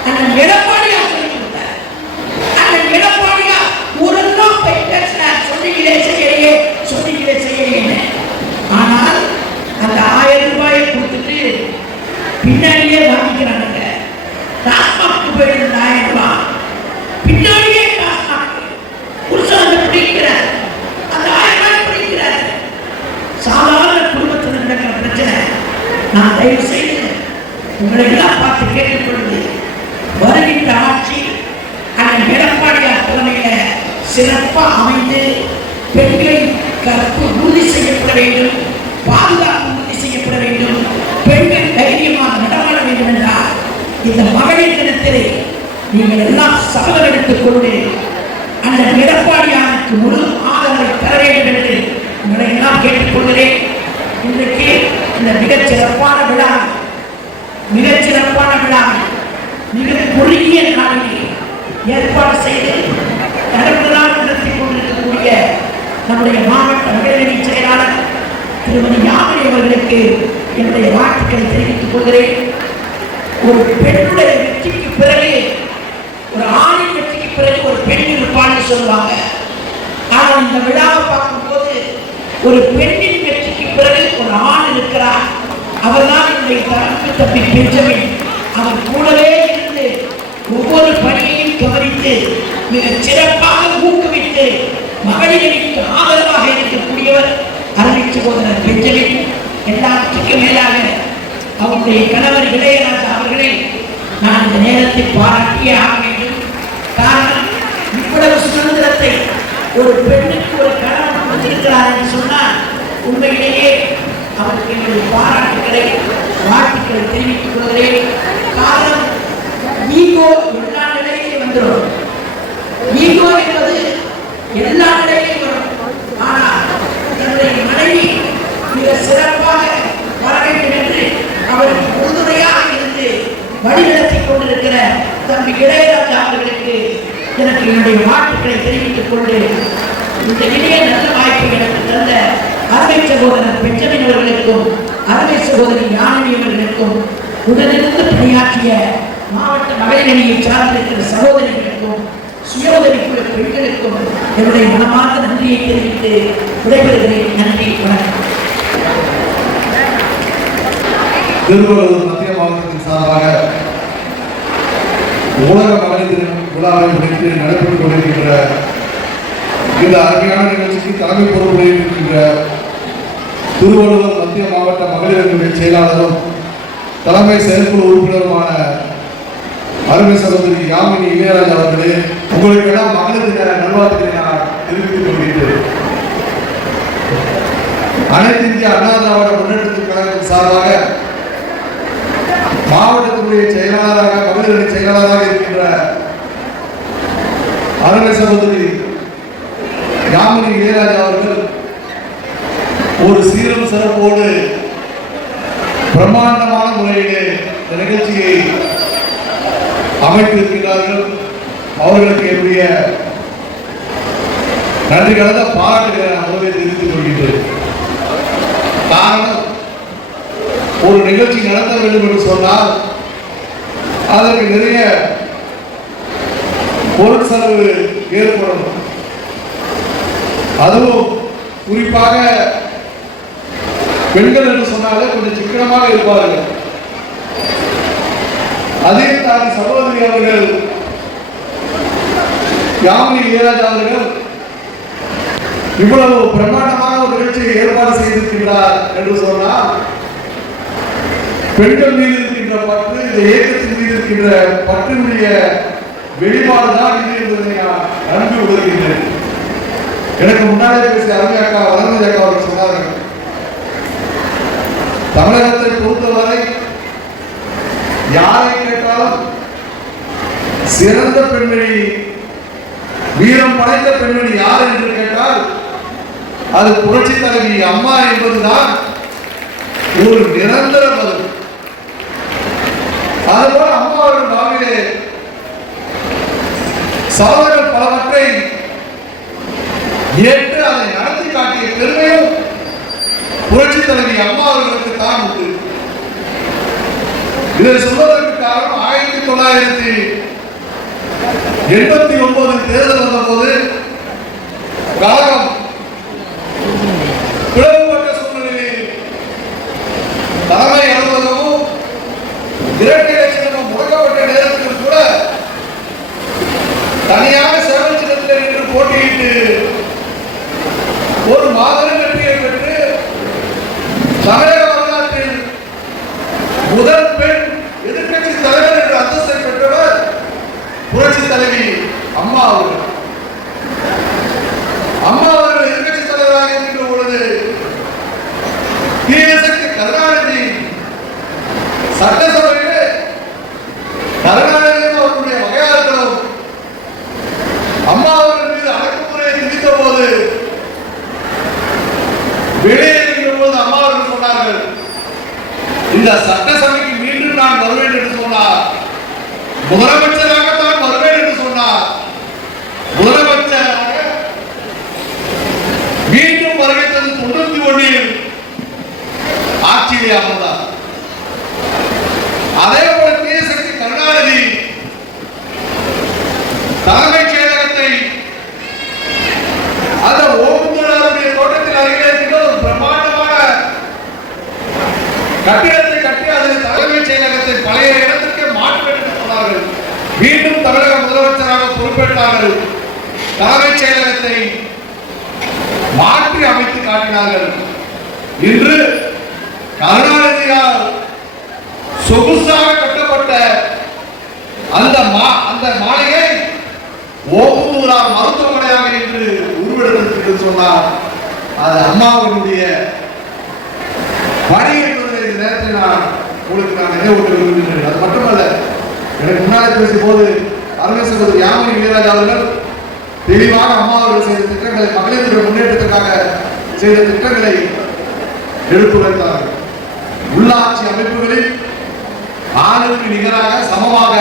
அண்ணன் எடப்பாடியார் சொல்லி கொடுத்தார். அண்ணன் எடப்பாடியார் ஊரெல்லாம் போய் பேசினார், சொன்னீங்களே செய்யலையே, சொன்னீங்களே செய்யலையே. ஆனால் அந்த 1000 ரூபாயை கொடுத்துட்டு பின்னாடியே வாங்கிக்கிறானுங்க. டாஸ்மாக்கு போயிட்டு 1000 ரூபாய் பின்னாடியே டாஸ்மாக் புருஷன் பிடிக்கிறார், அந்த 1000 ரூபாய் பிடிக்கிறார். சாதாரண குடும்பத்தில் நடக்கிற பிரச்சனை. நான் தயவு செய்து உங்களை எல்லாம் பார்த்து கேட்டுக்கொள்வது, வருகின்ற ஆட்சி அண்ணன் எடப்பாடியார் தலைமையில சிறப்பாக அமைந்து பெண்களின் கற்பு உறுதி செய்யப்பட வேண்டும், பாதுகாப்பு உறுதி செய்யப்பட வேண்டும், பெண்கள் தைரியமாக நடமாட வேண்டும் என்றால் இந்த மகளிர் தினத்திலே நீங்கள் எல்லாம் சபதம் எடுத்துக் கொண்டு அந்த எடப்பாடியாருக்கு முழு ஆதரவை தர வேண்டும் என்று உங்களை எல்லாம் கேட்டுக்கொள்கிறேன். இன்றைக்கு இந்த மிகச்சிறப்பான விழா மிக குறுகிய நாளிலே ஏற்பாடு செய்து கடவுளால் நடத்தி கொண்டிருக்கக்கூடிய நம்முடைய மாவட்ட மகளிரணி செயலாளர் திருமதி யாமினி அவர்களுக்கு என்னுடைய வாழ்த்துக்களை தெரிவித்துக் கொள்கிறேன். ஒரு பெண்ணுடைய வெற்றிக்கு பிறகு, ஒரு ஆணின் வெற்றிக்கு பிறகு ஒரு பெண் இருப்பான்னு சொல்லுவாங்க. ஆனால் இந்த விழாவை பார்க்கும்போது ஒரு பெண்ணின் வெற்றிக்கு பிறகு ஒரு ஆண் இருக்கிறார். அவர்தான் என்னுடைய தரப்பு தம்பி பெஞ்சமின். அவர் கூடவே இருந்து ஒவ்வொரு பணியையும் கவனித்து மிக சிறப்பாக ஊக்குவித்து மகளிருக்கு ஆதரவாக இருக்கக்கூடியவர் அருமை சகோதரர் பெஞ்சமின். எல்லாத்துக்கும் மேலாக அவருடைய கணவர் இளையராஜா அவர்களை நான் இந்த நேரத்தில் பாராட்டியே ஆக வேண்டும். காரணம், இவ்வளவு சுதந்திரத்தை ஒரு பெண்ணுக்கு ஒரு கணவன் கொடுத்திருக்கிறார் என்று சொன்னால் உண்மையிலேயே அவருக்கு என்னுடைய பாராட்டுக்களை வாழ்த்துக்களை தெரிவித்துக் கொள்கிறேன். காரணம், ஈகோ எல்லா நிலையிலும் வந்துடும். ஈகோ என்பது எல்லா நிலையிலும் வரும். ஆனால் என்னுடைய மனைவி மிக சிறப்பாக வர வேண்டும் என்று அவருக்கு உறுதுணையாக இருந்து வழிநடத்தி கொண்டிருக்கிற தம்பி இளையராஜா அவர்களுக்கு எனக்கு என்னுடைய வாழ்த்துக்களை தெரிவித்துக் கொண்டு இந்த இணைய நல்ல வாய்ப்பை எனக்கு தந்த அருமை சகோதரர் பெஞ்சமின் அவர்களுக்கும் அருமை சகோதரி யாமினி அவர்களுக்கும் உடனிருந்து பணியாற்றிய மாவட்ட மகளிரணியை சார்ந்திருக்கிற சகோதரிகளுக்கும் சுய உதவிக்குழு பெண்களுக்கும் என்னுடைய மனமார்ந்த நன்றியை தெரிவித்து விடைபெறுகிறேன். நன்றி, வணக்கம். திருவள்ளூர் மத்திய மாவட்டத்தின் சார்பாக உலக மகளிர் தினம் விழாவை முன்னிட்டு நடைபெற்றுக் கொண்டிருக்கின்ற இந்த அருமையான நிகழ்ச்சிக்கு தலைமை பொறுப்பேற்கின்ற திருவள்ளூர் மத்திய மாவட்ட மகளிர் செயலாளரும் தலைமை செயற்குழு உறுப்பினருமான அருமை சகோதரி யாமினி இளையராஜா அவர்களே, உங்களுக்கு எல்லாம் மகளிர் தின நல்வாழ்த்துக்களை நான் தெரிவித்துக் கொள்கிறேன். அனைத்து இந்திய அண்ணா திராவிட முன்னேற்றத்தின் கழகத்தின் சார்பாக மாவட்டத்தினுடைய செயலாளராக மகளிர் செயலாளராக இருக்கின்ற அருமை சகோதரி யாமினி இளையராஜா அவர்கள் ஒரு சீரும் சிறப்போடு பிரம்மாண்டமான முறையிலே இந்த நிகழ்ச்சியை அமைத்திருக்கிறார்கள். அவர்களுக்கு என்னுடைய நன்றி கலந்த பாராட்டுகளை நான் முதலில் தெரிவித்துக் கொள்கின்றேன். காரணம், ஒரு நிகழ்ச்சி நடத்த வேண்டும் என்று சொன்னால் அதற்கு நிறைய பொருள் செலவு ஏற்படும். அதுவும் குறிப்பாக பெண்கள் என்று சொன்னாலே கொஞ்சம் சிக்கனமாக இருப்பார்கள். அதே தாண்டி சகோதரி அவர்கள் யாமினி இளையராஜா அவர்கள் இவ்வளவு பிரம்மாண்டமான ஒரு நிகழ்ச்சியை ஏற்பாடு செய்திருக்கின்றார் என்று சொன்னால் பெண்கள் மீது இருக்கின்ற பற்று, இந்த இயக்கத்தின் மீது இருக்கின்ற பற்றினுடைய வெளிப்பாடுதான் இது என்பதை நான் நம்பி உணர்கின்றேன். எனக்கு முன்னாலே பேசிய அருமை அக்கா வளர்மதி அக்கா அவர்கள் சொன்னார்கள், தமிழகத்தை பொறுத்தவரை யாரை கேட்டாலும் சிறந்த பெண்மணி, வீரம் படைத்த பெண்மணி யார் என்று கேட்டால் அது புரட்சி தலைவி அம்மா என்பதுதான் ஒரு நிரந்தர பதில். அதுபோல அம்மா அவர்கள் வாழ்விலே சவால்கள் பலவற்றை ஏற்று அதை நடத்தி காட்டிய பெருமையும் புரட்சி தலைவி அம்மா அவர்களுக்கு தான் உண்டு. இதை சொல்வதற்கு காரணம் 1989 தேர்தல் வந்தபோது கழகம் பிளவுபட்ட சூழ்நிலையில் தலைமை அலுவலகமும் இரட்டை இலட்சணமும் முடக்கப்பட்ட நேரத்தில் கூட தனியாக சேவை சின்னத்தில் நின்று போட்டியிட்டு ஒரு மாபெரும் வெற்றியை பெற்று தமிழக வரலாற்றில் முதல் பெண் எதிர்கட்சி தலைவர் என்ற அந்தஸ்தை பெற்றவர் புரட்சி தலைவி அம்மா அவர்கள். அம்மா அவர்கள் எதிர்கட்சி தலைவராக இருக்கின்ற பொழுது தீயசக்தி கருணாநிதி சட்டசபையிலே கருணாநிதியும் அவருடைய வகையாளர்களும் அம்மா அவர்கள் மீது அடக்குமுறையை திணித்த போது வெளியேறுகின்ற போது அம்மா அவர்கள் சொன்னார்கள், இந்த சட்டசபைக்கு மீண்டும் நான் வருவேன் என்று சொன்னார். முதலமைச்சராகத்தான் வருவேன் என்று சொன்னார். முதலமைச்சராக மீண்டும் வருகிறது 91 ஆட்சியிலே அமர்ந்தார். அதே போல தீயசக்தி கருணாநிதி தலைமைச் செயலகத்தை அந்த ஓம்புடைய தோட்டத்தில் அருகிலே இருக்கின்ற ஒரு பிரம்மாண்டமான கட்டிடத்தை கட்டி அதில் தலைமைச் செயலகத்தை பழைய இடத்திற்கு மாற்றம் என்று சொன்னார்கள். மீண்டும் தமிழக முதலமைச்சராக பொறுப்பேற்றார்கள். தலைமைச் செயலகத்தை மாற்றி அமைத்து காட்டினார்கள். இன்று கருணாநிதியால் சொகுசாக கட்டப்பட்ட அந்த மாளிகை ஓம்பூரார் மருத்துவமனையாக என்று உருவெடுத்து சொன்னார். அது அம்மாவினுடைய பணி என்பதை இந்த நேரத்தில் உங்களுக்கு நினைவூட்ட விரும்புகின்றேன். அது மட்டுமல்ல, எனக்கு முன்னாடி பேசிய போது அருமை சகோதரி யாமினி இளையராஜா அவர்கள் தெளிவாக அம்மா அவர்கள் செய்த திட்டங்களை, மகளிர் முன்னேற்றத்திற்காக செய்த திட்டங்களை எடுத்துரைத்தார்கள். உள்ளாட்சி அமைப்புகளில் ஆணுக்கு நிகராக சமமாக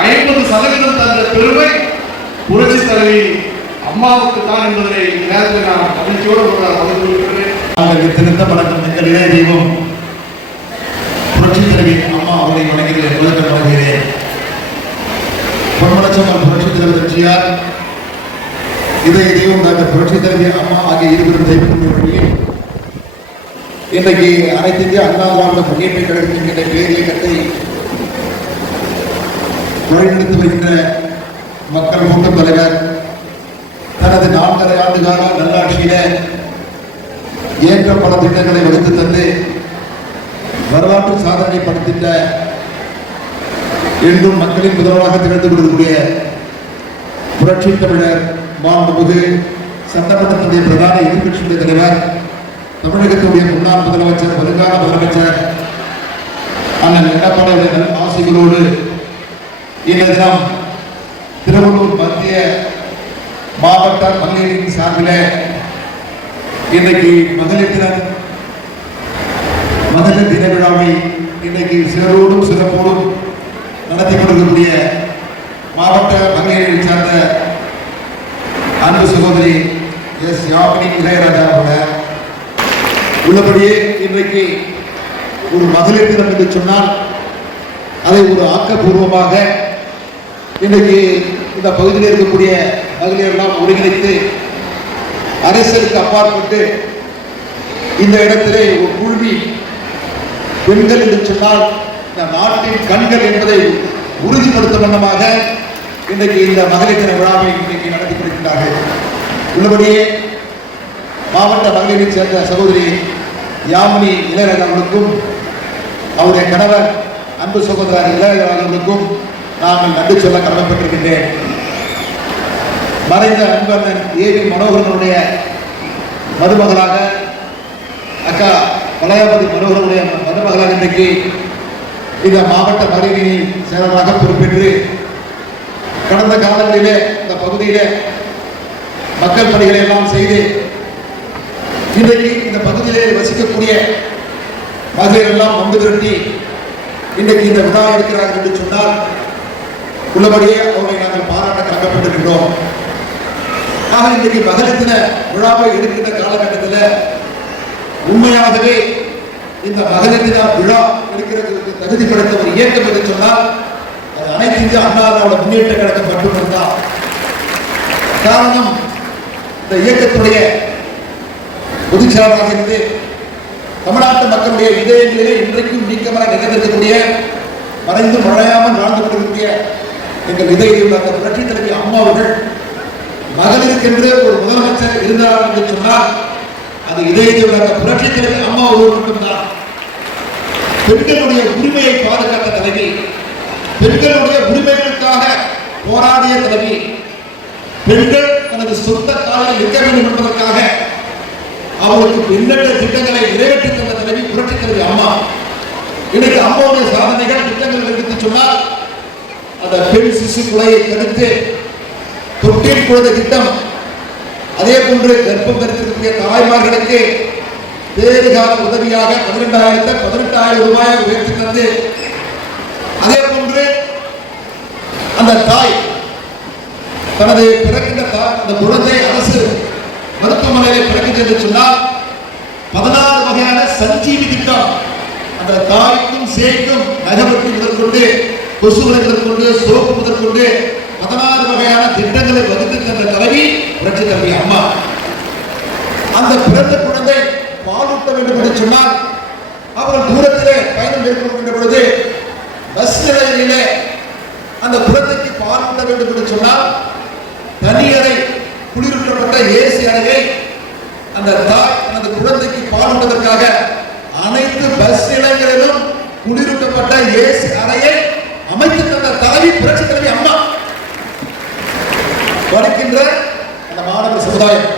50% தந்த பெருமை புரட்சி தலைவி அம்மாவுக்கு தான் என்பதை இந்த நேரத்தில் நான் மகிழ்ச்சியோடு பகிர்ந்து கொள்கிறேன். திருத்த வணக்கம். எங்கள் இளைய தெய்வம் புரட்சி தலைவி அம்மா அவரை வணங்குகிறேன், முதற்கண் வணங்குகிறேன். பொன்மனச்செம்மல் புரட்சி தலைவர் எம்ஜிஆர், இதய தெய்வம் டாக்டர் புரட்சி தலைவி அம்மா ஆகிய இருவரும் தெய்வத்தின் வழியில் இன்றைக்கு அனைத்து இந்திய அண்ணா திராவிட முன்னேற்ற கழகத்தின் பேர் இயக்கத்தை வழிநடத்தி வருகின்ற மக்கள் கூட்டம் தலைவர் தனது 4.5 ஆண்டு கால நல்லாட்சியில ஏற்ற பல திட்டங்களை வகுத்து தந்து வரலாற்று சாதனை படுத்திட்ட என்றும் மக்களின் முதல்வராக திகழ்ந்து கொண்டிருக்கக்கூடிய புரட்சி தமிழர் மாண்புமிகு சட்டமன்றத்துடைய பிரதான எதிர்க்கட்சியுடைய தலைவர், தமிழகத்துடைய முன்னாள் முதலமைச்சர், வருங்கால முதலமைச்சர் அண்ணன் எடப்பாடியுடைய ஆசைகளோடு இந்த தினம் திருவள்ளூர் மத்திய மாவட்ட மகளிரின் சார்பில் இன்றைக்கு மகளிர் தின விழாவை இன்றைக்கு சிறரோடும் சிறப்போடும் நடத்தி கொண்டிருக்கக்கூடிய மாவட்ட மகளிரை சார்ந்த அன்பு சகோதரி எஸ் யாமினி இளையராஜா அவர்கள் உள்ளபடியே இன்றைக்கு ஒரு மகளிர் தினம் என்று சொன்னால் அதை ஒரு ஆக்கப்பூர்வமாக இன்றைக்கு இந்த பகுதியில் இருக்கக்கூடிய மகளிரெல்லாம் ஒருங்கிணைத்து அரசியலுக்கு அப்பாற்பட்டு இந்த இடத்திலே ஒரு குழுமி பெண்கள் என்று சொன்னால் இந்த நாட்டின் கண்கள் என்பதை உறுதிப்படுத்தும் வண்ணமாக இன்றைக்கு இந்த மகளிர் தின விழாவை இன்றைக்கு நடத்தி கொடுக்கின்றார்கள். உள்ளபடியே மாவட்ட மகளிரை சேர்ந்த சகோதரி யாமினி இளையராஜா அவர்களுக்கும் அவருடைய கணவர் அன்பு சகோதரர் இளையராஜா அவர்களுக்கும் நாங்கள் நன்றி சொல்ல கடமைப்பட்டிருக்கின்றேன். மறைந்த அன்பண்ணன் ஏவி மனோகரனுடைய மருமகளாக அக்கா வளையாபதி மனோகரனுடைய மருமகளாக இன்றைக்கு இந்த மாவட்ட மகளிரணி செயலராக பொறுப்பேற்று கடந்த காலங்களிலே இந்த பகுதியிலே மக்கள் பணிகளை எல்லாம் செய்து இன்றைக்கு இந்த பகுதியிலே வசிக்கக்கூடிய மகளிர் எல்லாம் ஒன்று திரட்டி இன்றைக்கு இந்த விழா எடுக்கிறார்கள் என்று சொன்னால் உள்ளபடியே அவர்களை நாங்கள் பாராட்ட கடமைப்பட்டிருக்கிறோம். ஆக இன்றைக்கு மகளிர் தின விழாவை எடுக்கின்ற காலகட்டத்தில் உண்மையாகவே இந்த மகளிர் தின விழா எடுக்கிறதுக்கு தகுதி படைத்த ஒரு இயக்கம் என்று சொன்னால் அது அனைத்து இந்திய அண்ணா திராவிட முன்னேற்ற கழகம் மட்டும்தான். காரணம், இந்த இயக்கத்துடைய பொதுச்செயலாளராக இருந்து தமிழ்நாட்டு மக்களுடைய இதயங்களிலே இன்றைக்கும் நீக்கமர நிறைந்திருக்கக்கூடிய மறைந்து மழையாமல் வாழ்ந்து கொண்டிருக்கக்கூடிய எங்கள் இதயத்தில் அந்த புரட்சி தலைவி அம்மா அவர்கள் மகளிருக்கென்று ஒரு முதலமைச்சர் இருந்தார் என்று சொன்னால் அது இதயத்தில் அந்த புரட்சி தலைவி அம்மா அவர்கள் மட்டும்தான். பெண்களுடைய உரிமையை பாதுகாத்த தலைவி, பெண்களுடைய உரிமைகளுக்காக போராடிய தலைவி, பெண்கள் தனது சொந்த காலில் நிற்க வேண்டும் என்பதற்காக அவர்களுக்கு எண்ணற்ற திட்டங்களை நிறைவேற்றி தந்த தலைவி புரட்சி தலைவி அம்மா. இன்னைக்கு அம்மாவுடைய சாதனைகள் திட்டங்கள் எடுத்து சொன்னால் அந்த பெண் சிசு கொலையை தடுத்து தொட்டில் குழந்தை திட்டம், அதே போன்று கர்ப்பம் தரித்திருக்கக்கூடிய தாய்மார்களுக்கு பேறுகால உதவியாக 18,000 ரூபாயாக உயர்த்தி தந்து, அதே போன்று அந்த தாய் தனது பிறக்கின்ற அந்த குழந்தை அரசு மருத்துவமனையில் பிறக்குது என்று சொன்னால் 16 வகையான சஞ்சீவி திட்டம், அந்த தாய்க்கும் சேய்க்கும் நகவட்டி முதற்கொண்டு கொசுகளை முதற்கொண்டு சோப்பு முதற்கொண்டு 16 வகையான திட்டங்களை வகுத்து தந்த தலைவி புரட்சி தலைவி அம்மா. அந்த பிறந்த குழந்தை பாலூட்ட வேண்டும் என்று சொன்னால் அவர்கள் தூரத்திலே பயணம் மேற்கொள்கின்ற பொழுது பஸ் நிலையிலே அந்த குழந்தைக்கு பாலூட்ட வேண்டும் என்று சொன்னால் தனியறை குளிரூட்டப்பட்ட ஏசி அறையை அந்த தாய் தனது குழந்தைக்கு பாலூட்டுவதற்காக அனைத்து பஸ் நிலையங்களிலும் குளிரூட்டப்பட்ட ஏசி அறையை அமைத்து தந்த தலைவி புரட்சி தலைவி அம்மா. படிக்கின்ற அந்த மாணவர் சமுதாயம்,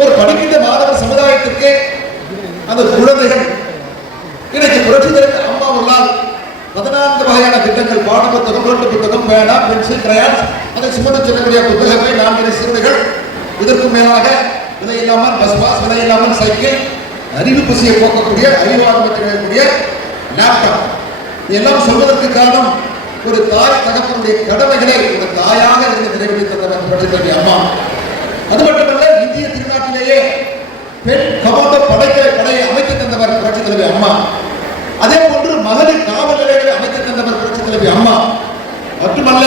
ஒரு படிக்கின்ற மாணவர் சமுதாயத்திற்கு அந்த குழந்தைகள் இன்னைக்கு புரட்சி தலைவி அம்மா உள்ளால் 14 வகையான திட்டங்கள், பாட புத்தகம், நோட்டு புத்தகம், பேனா, பென்சில், கிரையான்ஸ், அதை சுமந்து செல்லக்கூடிய புத்தகங்கள், 4 சீருடைகள், இதற்கு மேலாக விலை இல்லாமல் பஸ் பாஸ், விலை இல்லாமல் சைக்கிள், அறிவு பசியை போக்கக்கூடிய அறிவார்வம் கிடைக்கக்கூடிய லேப்டாப், இதெல்லாம் சொல்வதற்கு காரணம் ஒரு தாய் தகப்பனுடைய கடமைகளை ஒரு தாயாக இருந்து நிறைவேற்றி தந்தவர் புரட்சி தலைவி அம்மா. அது மட்டுமல்ல, இந்திய திருநாட்டிலேயே பெண் கமாண்டோ படையை அமைத்து தந்தவர் புரட்சி தலைவி அம்மா. அதே போன்று மகளிர் காவல் நிலையங்களை அமைத்து தந்தவர் புரட்சி தலைவி அம்மா. மட்டுமல்ல,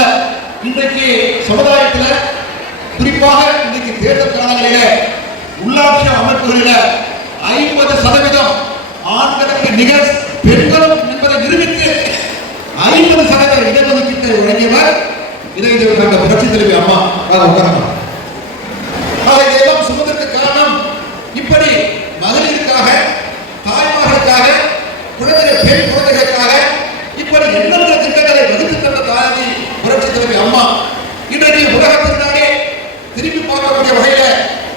இன்றைக்கு சமுதாயத்தில் குறிப்பாக இன்றைக்கு தேர்தல் காலங்களிலே உள்ளாட்சி அமைப்புகளில் 50% ஆண்களுக்கு நிகர் பெண்களும் என்பதை நிரூபித்து 50% இடஒதுக்கீட்டை வழங்கியவர் இதை புரட்சி தலைவி அம்மா. இதையெல்லாம் சொல்வதற்கு காரணம், இப்படி மகளிருக்காக, தாய்மார்களுக்காக, பெண் குழந்தைகளுக்காக இப்படி எண்ணற்ற திட்டங்களை வகுத்து தந்த தாயி புரட்சி தலைவி அம்மா. இன்றைக்கு உலகத்திற்காக திரும்பி பார்க்கக்கூடிய வகையில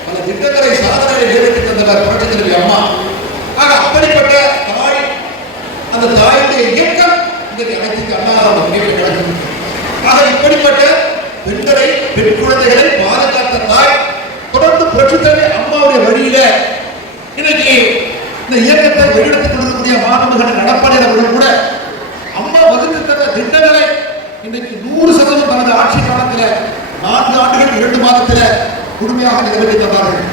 பல திட்டங்களை சாதனைகளை நிறைவேற்றி தந்தவர் புரட்சி தலைவி அம்மா. ஆக அப்படிப்பட்ட தாய், அந்த தாயுடைய இயக்கம் இன்றைக்கு அனைத்து அண்ணா முன்னேற்ற கழகம். ஆக இப்படிப்பட்ட பெண்களை, பெண் குழந்தைகளை பாதுகாத்த தாய் தொடர்ந்து புரட்சி தலைவி அம்மாவுடைய வழியில இன்னைக்கு இந்த இயக்கத்தை வெளியிடத்துக் கொண்டிருக்கக்கூடிய மாணவர்கள் நடப்பாளர்கள் கூட அம்மா வகுத்து தந்த திட்டங்களை இன்றைக்கு 100% தனது ஆட்சி காலத்தில் 4 ஆண்டுகள் 2 மாதத்தில் முழுமையாக நிறைவேற்றி தந்தார்கள்.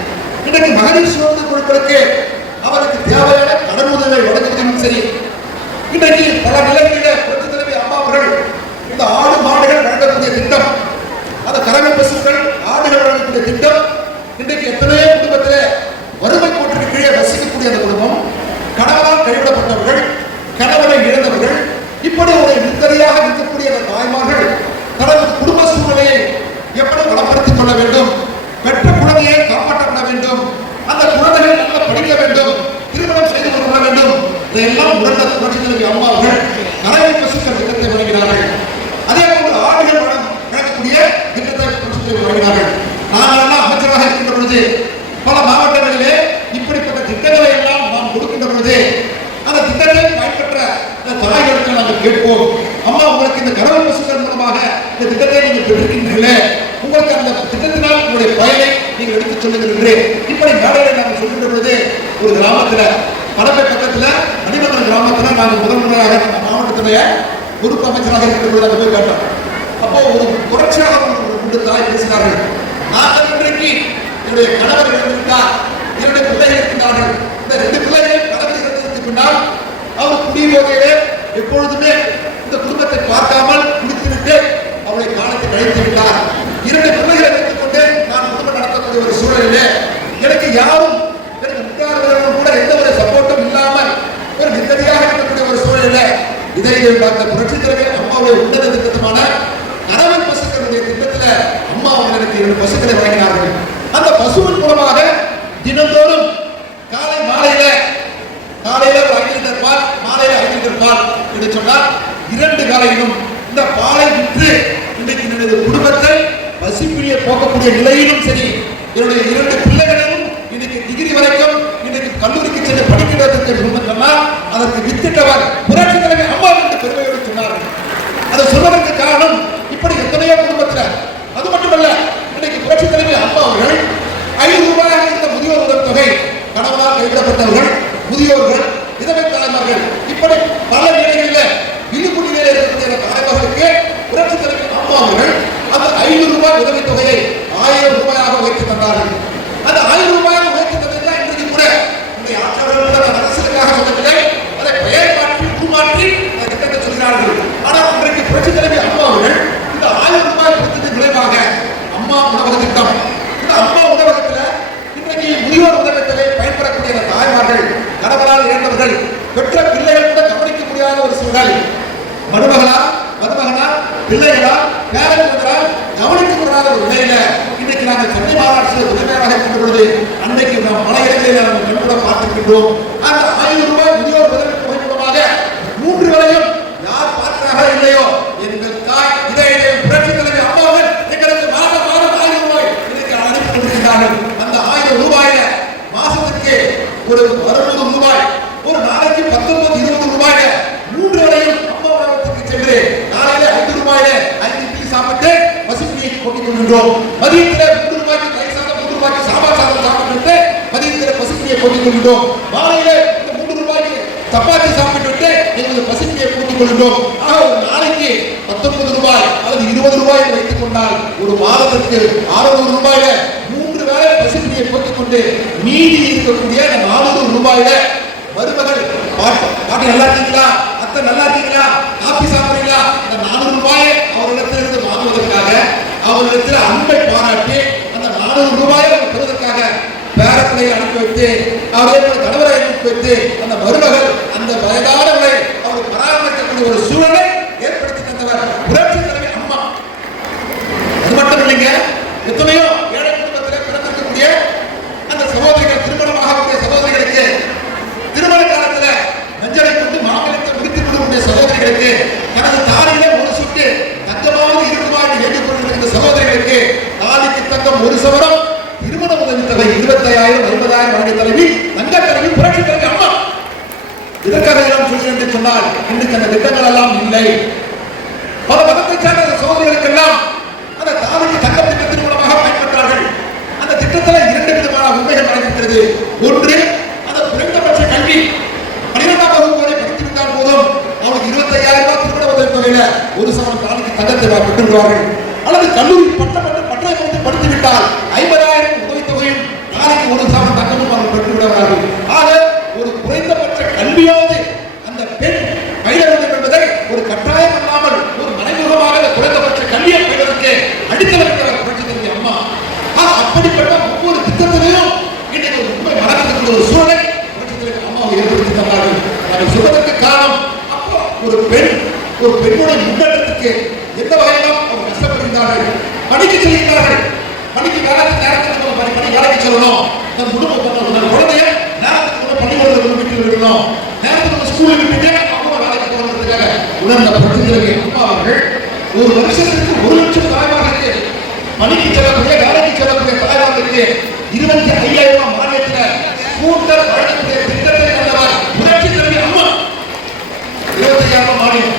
இன்றைக்கு மகளிர் சுதந்திர குழுக்களுக்கு அவருக்கு தேவையான கடன் உதவியை வழங்குவதும் சரி, இன்றைக்கு பல நிலைகளில் புரட்சி தலைவி அம்மா அவர்கள் இந்த ஆடு மாடுகள் வழங்கக்கூடிய திட்டம், அந்த கறவை பசுக்கள் ஆடுகள் வழங்கக்கூடிய திட்டம், இன்றைக்கு எத்தனையோ குடும்பத்தில் வறுமை கோட்டிற்கு கீழே வசிக்கக்கூடிய அந்த குடும்பம், கணவனால் கைவிடப்பட்டவர்கள், கணவனை இழந்தவர்கள், இப்படி ஒரு நிம்மதியாக இருக்கக்கூடிய அந்த தாய்மார்கள் தனது குடும்ப சூழ்நிலையை எப்படி வளப்படுத்திக் கொள்ள வேண்டும், பெற்ற குழந்தையை காப்பாற்றப்பட வேண்டும், அந்த குழந்தைகள் நல்லா படிக்க வேண்டும், திருமணம் செய்து கொள்ள வேண்டும், இதையெல்லாம் உணர்ந்த புரட்சி தலைவி அம்மா அவர்கள் கறவை பசுக்கள் திட்டத்தை வழங்கினார்கள். அதே போன்று ஆடுகள் வழங்கக்கூடிய திட்டத்தை புரட்சி தலைவி வழங்கினார்கள். நாங்கள் அமைச்சராக இருக்கின்ற பொழுது பல மாவட்டங்களிலே இப்படிப்பட்ட திட்டங்களை எல்லாம் நாம் கொடுக்கின்ற பொழுது அந்த திட்டத்தை பயன்பெற்ற தாய்களுக்கு கேட்போம். அம்மா, உங்களுக்கு இந்த கனவு பசுக்கள் மூலமாக இந்த திட்டத்தை நீங்கள் பெற்றிருக்கின்றீர்களே, உங்களுக்கு அந்த திட்டத்தினால் உங்களுடைய பயனை நீங்கள் எடுத்துச் சொல்லுகிறீர்கள். இப்படி மேடையை நாங்கள் சொல்கின்ற பொழுது ஒரு கிராமத்துல படப்பை பக்கத்துல மணிமங்கலம் கிராமத்துல நாங்கள் முதல் முறையாக மாவட்டத்துடைய பொறுப்பு அமைச்சராக இருக்கிற பொழுது அங்கே போய் கேட்டோம். அப்போ ஒரு புரட்சியாக ரெண்டு தாய் பேசினார்கள். நாங்கள் இன்றைக்கு என்னுடைய கணவர் இறந்துவிட்டார், 2 பிள்ளைகள் இருக்கின்றார்கள். இந்த 2 பிள்ளைகள் கணவர் இறந்ததற்கு பின்னால் அவர் குடிபோதையிலே எப்பொழுதுமே இந்த குடும்பத்தை பார்க்காமல் குடித்துவிட்டு அவரை காலத்தை கழித்து விட்டார். 2 பிள்ளைகளை வைத்துக் கொண்டு நான் குடும்பம் நடத்தக்கூடிய ஒரு சூழலிலே எனக்கு யாரும் எனக்கு முட்டாளர்களும் கூட எந்த ஒரு சப்போர்ட்டும் இல்லாமல் ஒரு நிம்மதியாக இருக்கக்கூடிய ஒரு சூழலிலே இதை டாக்டர் புரட்சித் தலைவர் அம்மாவுடைய உன்னத திட்டமான கனவு பசுக்களுடைய திட்டத்தில் அம்மா அவர்களுக்கு 2 பசுக்களை வழங்கினார்கள். அந்த பசுவின் மூலமாக தினந்தோறும் காலையில ஒரு 5 லிட்டர் பால், மாலையில 5 லிட்டர் பால் என்று சொன்னால் 2 காலையிலும் இந்த பாலை விற்று இன்றைக்கு என்னுடைய குடும்பத்தை பசிப்பிடியை போக்கக்கூடிய நிலையிலும் சரி, என்னுடைய 2 பிள்ளைகளிலும் இன்னைக்கு டிகிரி வரைக்கும் இன்னைக்கு கல்லூரிக்கு சென்று படிக்கிறதுக்கு சொன்னால் அதற்கு வித்திட்டவர் புரட்சித் தலைவர் அம்மா என்று பெருமையோடு சொன்னார்கள். அதை சொன்னதற்கு காரணம் இப்படி எத்தனையோ குடும்பத்தில், அது மட்டுமல்ல, இன்னைக்கு புரட்சித் தலைவர் அம்மா அவர்கள் 5 ரூபாயாக இருந்த முதியோர் உதவி தொகை கணவனால் கைவிடப்பட்டவர்கள், முதியோர்கள், விதவை தாய்மார்கள், இப்படி பல நிலைகளில் விழுப்பு நிலையில் இருக்கக்கூடிய தாய்மார்களுக்கு புரட்சித் தலைவர் அம்மா அவர்கள் அந்த 500 ரூபாய் உதவி தொகையை 1000 ரூபாயாக உயர்த்தி தந்தார்கள். அந்த 1000 ரூபாயாக உயர்த்தி தந்ததுதான் இன்றைக்கு கூட இந்த ஆட்சியாளர்கள் அரசுக்காக சொல்லவில்லை, அதை பெயர் மாற்றி உருமாற்றி அந்த திட்டத்தை சொல்கிறார்கள். ஆனால் இன்றைக்கு புரட்சித் தலைவர் அம்மா அவர்கள் இந்த 1000 ரூபாய் கொடுத்ததன் விளைவாக அம்மா உணவக திட்டம், இந்த அம்மா உணவகத்தில் இன்றைக்கு முதியோர் உதவித்தொகை பயன்பெறக்கூடிய தாய்மார்கள், கணவரால் இழந்தவர்கள், பெற்ற பிள்ளைகள் கூட கவனிக்க முடியாத ஒரு சூழல், மருமகனா பிள்ளைகளா பேரர்களால் கவனிக்க முடியாத ஒரு நிலையில இன்னைக்கு நாங்கள் சென்னை மாநகராட்சியில் உதவியாளராக இருக்கின்ற பொழுது அன்றைக்கு நாம் பல இடங்களில் நாங்கள் கண்கூட பார்த்திருக்கின்றோம். அந்த 1000 ரூபாய் முதியோர் உதவி தொகை மூலமாக 3 வேளையும் யார் பார்க்கிறார்களோ இல்லையோ எங்கள் தாய் இதை புரட்சித் தலைவர் அம்மாவில் எங்களுக்கு மாதம் 1000 ரூபாய் இன்னைக்கு அனுப்பி கொண்டிருக்கிறார்கள். அந்த 1000 ரூபாயில மாசத்துக்கு ஒரு 60 ரூபாய், ஒரு நாளைக்கு 19-20 ரூபாயில 3 வேளையும் அம்மா உணவகத்துக்கு சென்று காலையில 5 ரூபாயில 5 இட்லி சாப்பிட்டு பசிப்பிடியை போக்கிக் கொள்கின்றோம். மதியத்தில் 3 ரூபாய்க்கு தயிர் சாதம், 3 ரூபாய்க்கு சாம்பார் சாதம் சாப்பிட்டு மதியத்தில் பசிப்பிடியை போக்கிக் கொள்கின்றோம். மாலையில 3 ரூபாய்க்கு சப்பாத்தி சாப்பிட்டு எங்களுக்கு பசிப்பிடியை போக்கிக் கொள்கின்றோம். ஆக ஒரு நாளைக்கு 19 ரூபாய் அல்லது 20 ரூபாய் வைத்துக் கொண்டால் ஒரு மாதத்திற்கு 600 ரூபாயில 3 வேளை பசிப்பிடியை போக்கிக் கொண்டு மீதி இருக்கக்கூடிய 400 ரூபாயில மருமகள் பாட்டி நல்லா இருக்கீங்களா, அத்தை நல்லா இருக்கீங்களா, காப்பி சாப்பிடுறீங்களா, அந்த 400 ரூபாயை அவர்களிடத்திலிருந்து வாங்குவதற்காக, அவர்களிடத்தில் அன்பை பாராட்டி அந்த 400 ரூபாயை பெறுவதற்காக பேரப்பிள்ளையை அனுப்பி வைத்து, அவருடைய கணவரை அனுப்பி வைத்து அந்த மருமகள் அந்த வயதானவரை அவர் பராமரிக்கக்கூடிய ஒரு சூழலை ஏற்படுத்தி தந்தவர் புரட்சித் தலைவர் அம்மா. அது மட்டும் இல்லைங்க, எத்தனையோ ஏழை குடும்பத்தில் பிறந்திருக்கக்கூடிய அந்த சகோதரிகள், திருமணமாகக்கூடிய சகோதரிகளுக்கு திருமண காலத்துல மஞ்சளை கொண்டு மாமலத்தை முடித்துக் கொள்ளக்கூடிய சகோதரிகளுக்கு, தனது தாலியில ஒரு சுட்டு தங்கமாவது இருக்குமாறு எண்ணிக் கொண்டிருக்கிற சகோதரிகளுக்கு தாலிக்கு தங்கம் 1 சவரம், திருமண உதவி தொகை 25,000 50,000 வழங்கிய தலைவி தங்க தலைவி புரட்சித் தலைவர் அம்மா. இதற்காக எல்லாம் சொல்கிறேன் என்று சொன்னால் இன்றைக்கு அந்த திட்டங்கள் எல்லாம் இல்லை. பல மதத்தை சார்ந்த சகோதரிகளுக்கெல்லாம் அந்த தாலிக்கு தங்க திட்டத்தின் மூலமாக பயன்பெற்றார்கள். அந்த திட்டத்தில் 2 விதமான உண்மைகள் நடக்கிறது. ஒன்று, அந்த குறைந்தபட்ச கல்வி 12ஆம் வகுப்பு வரை படித்துவிட்டால் போதும் அவனுக்கு 25,000 ரூபாய் திருமண உதவி தொகையில 1 சவரன் தாலிக்கு தங்கத்தை பெற்று விடுவார்கள். அல்லது கல்லூரி பட்டய படித்து விட்டால் 50,000 உதவி தொகையும் தாலிக்கு 1 சவரன் தங்கமும் அவர்கள் பெற்று விடுவார்கள். ஆக ஒரு குறைந்தபட்ச கல்வியாவது அந்த பெண் பயில வேண்டும் என்பதை ஒரு கட்டாயம் இல்லாமல் ஒரு மறைமுகமாக குறைந்தபட்ச கல்வியை பெறுவதற்கு அடித்தளமிட்டவர் புரட்சித் தலைவர் அம்மா. அப்படிப்பட்ட ஒவ்வொரு திட்டத்திலையும் இன்னைக்கு ஒரு உண்மை நடக்கக்கூடிய ஒரு சூழலை புரட்சித் தலைவர் அம்மாவை ஏற்படுத்தி தந்தார்கள். அதை சொல்வதற்கு காரணம், அப்போ ஒரு பெண்ணுடைய முன்னேற்றத்துக்கு எந்த வகையிலும் அவர் கஷ்டப்படுகிறார்கள், படிக்க செல்கிறார்கள். படிக்க நேரத்துக்கு வேலைக்கு செல்லணும், தன் குடும்பம் குழந்தைய நேரத்துக்கு பள்ளிக்கூடத்தில் வீட்டில் விடணும், நேரத்துக்கு ஸ்கூலில் விட்டுட்டு அவங்க வேலைக்கு போகிறதுக்காக உணர்ந்த புரட்சித் தலைவர் அம்மா அவர்கள் ஒரு வருஷத்துக்கு 1 லட்சம் தாய்மார்களுக்கு பணிக்கு செல்லக்கூடிய வேலைக்கு செல்லக்கூடிய தாய்மார்களுக்கு 25,000 மானியத்தில் ஸ்கூட்டர் வழங்கக்கூடிய திட்டத்தை தந்தவர் புரட்சித் தலைவர் அம்மா. 25,000 மானியம்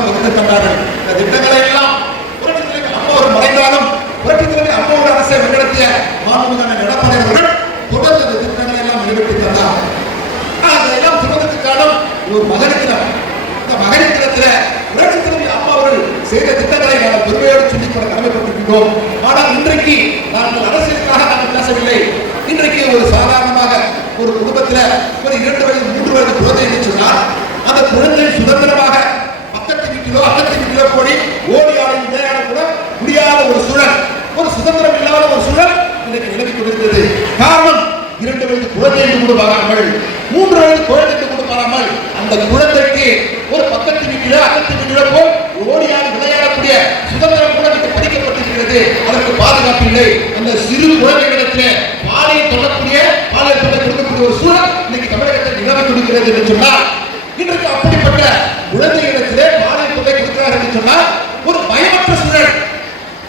அவர் வகுத்து தந்தார்கள். இந்த திட்டங்களை எல்லாம் புரட்சித் தலைவர் அம்மா அவர் மறைந்தாலும் புரட்சித் தலைவர் அம்மாவோட அரசை வழிநடத்திய மாண்புமிகு எடப்பாடி அவர்கள் தொடர்ந்து அந்த திட்டங்களை எல்லாம் நிறைவேற்றி தந்தார். அதையெல்லாம் சொல்வதற்கு காரணம் ஒரு மகளிர் தினம். இந்த மகளிர் தினத்தில் புரட்சித் தலைவர் அம்மா அவர்கள் செய்த திட்டங்களை நாங்கள் பெருமையோடு சொல்லிக்கொள்ள கடமைப்பட்டிருக்கின்றோம். ஆனால் இன்றைக்கு நாங்கள் அரசியலுக்காக நாங்கள் பேசவில்லை. இன்றைக்கு ஒரு சாதாரணமாக ஒரு குடும்பத்தில் ஒரு 2 வயது 3 வயது குழந்தை என்று சொன்னால் அந்த குழந்தை சுதந்திரமாக பக்கத்து வீட்டிலோ போய் ஓடி ஆடி விளையாட கூட முடியாத ஒரு சூழல், ஒரு சுதந்திரம் இல்லாத ஒரு சூழல் இன்றைக்கு நிலவி கொண்டிருக்கிறது. காரணம் 2 வயது குழந்தை என்று கூட பாராமல் 3 வயது குழந்தை என்று கூட பாராமல் அந்த குழந்தைக்கு ஒரு பக்கத்து வீட்டிலோ போய் ஓடி ஆடி விளையாடக்கூடிய சுதந்திரம் கூட பறிக்கப்பட்டிருக்கிறது. அதற்கு பாதுகாப்பு இல்லை. அந்த சிறு குழந்தைகளிடத்தில் பாலியல் தொல்லக்கூடிய பாலியல் தொல்லை கொடுக்கக்கூடிய ஒரு சூழல் இன்னைக்கு தமிழகத்தில் நிலவி கொடுக்கிறது என்று சொன்னால், இன்றைக்கு அப்படிப்பட்ட குழந்தைகளிடத்திலே பாலியல் தொல்லை கொடுக்கிறார்கள் என்று சொன்னால் ஒரு பயமற்ற சூழல்.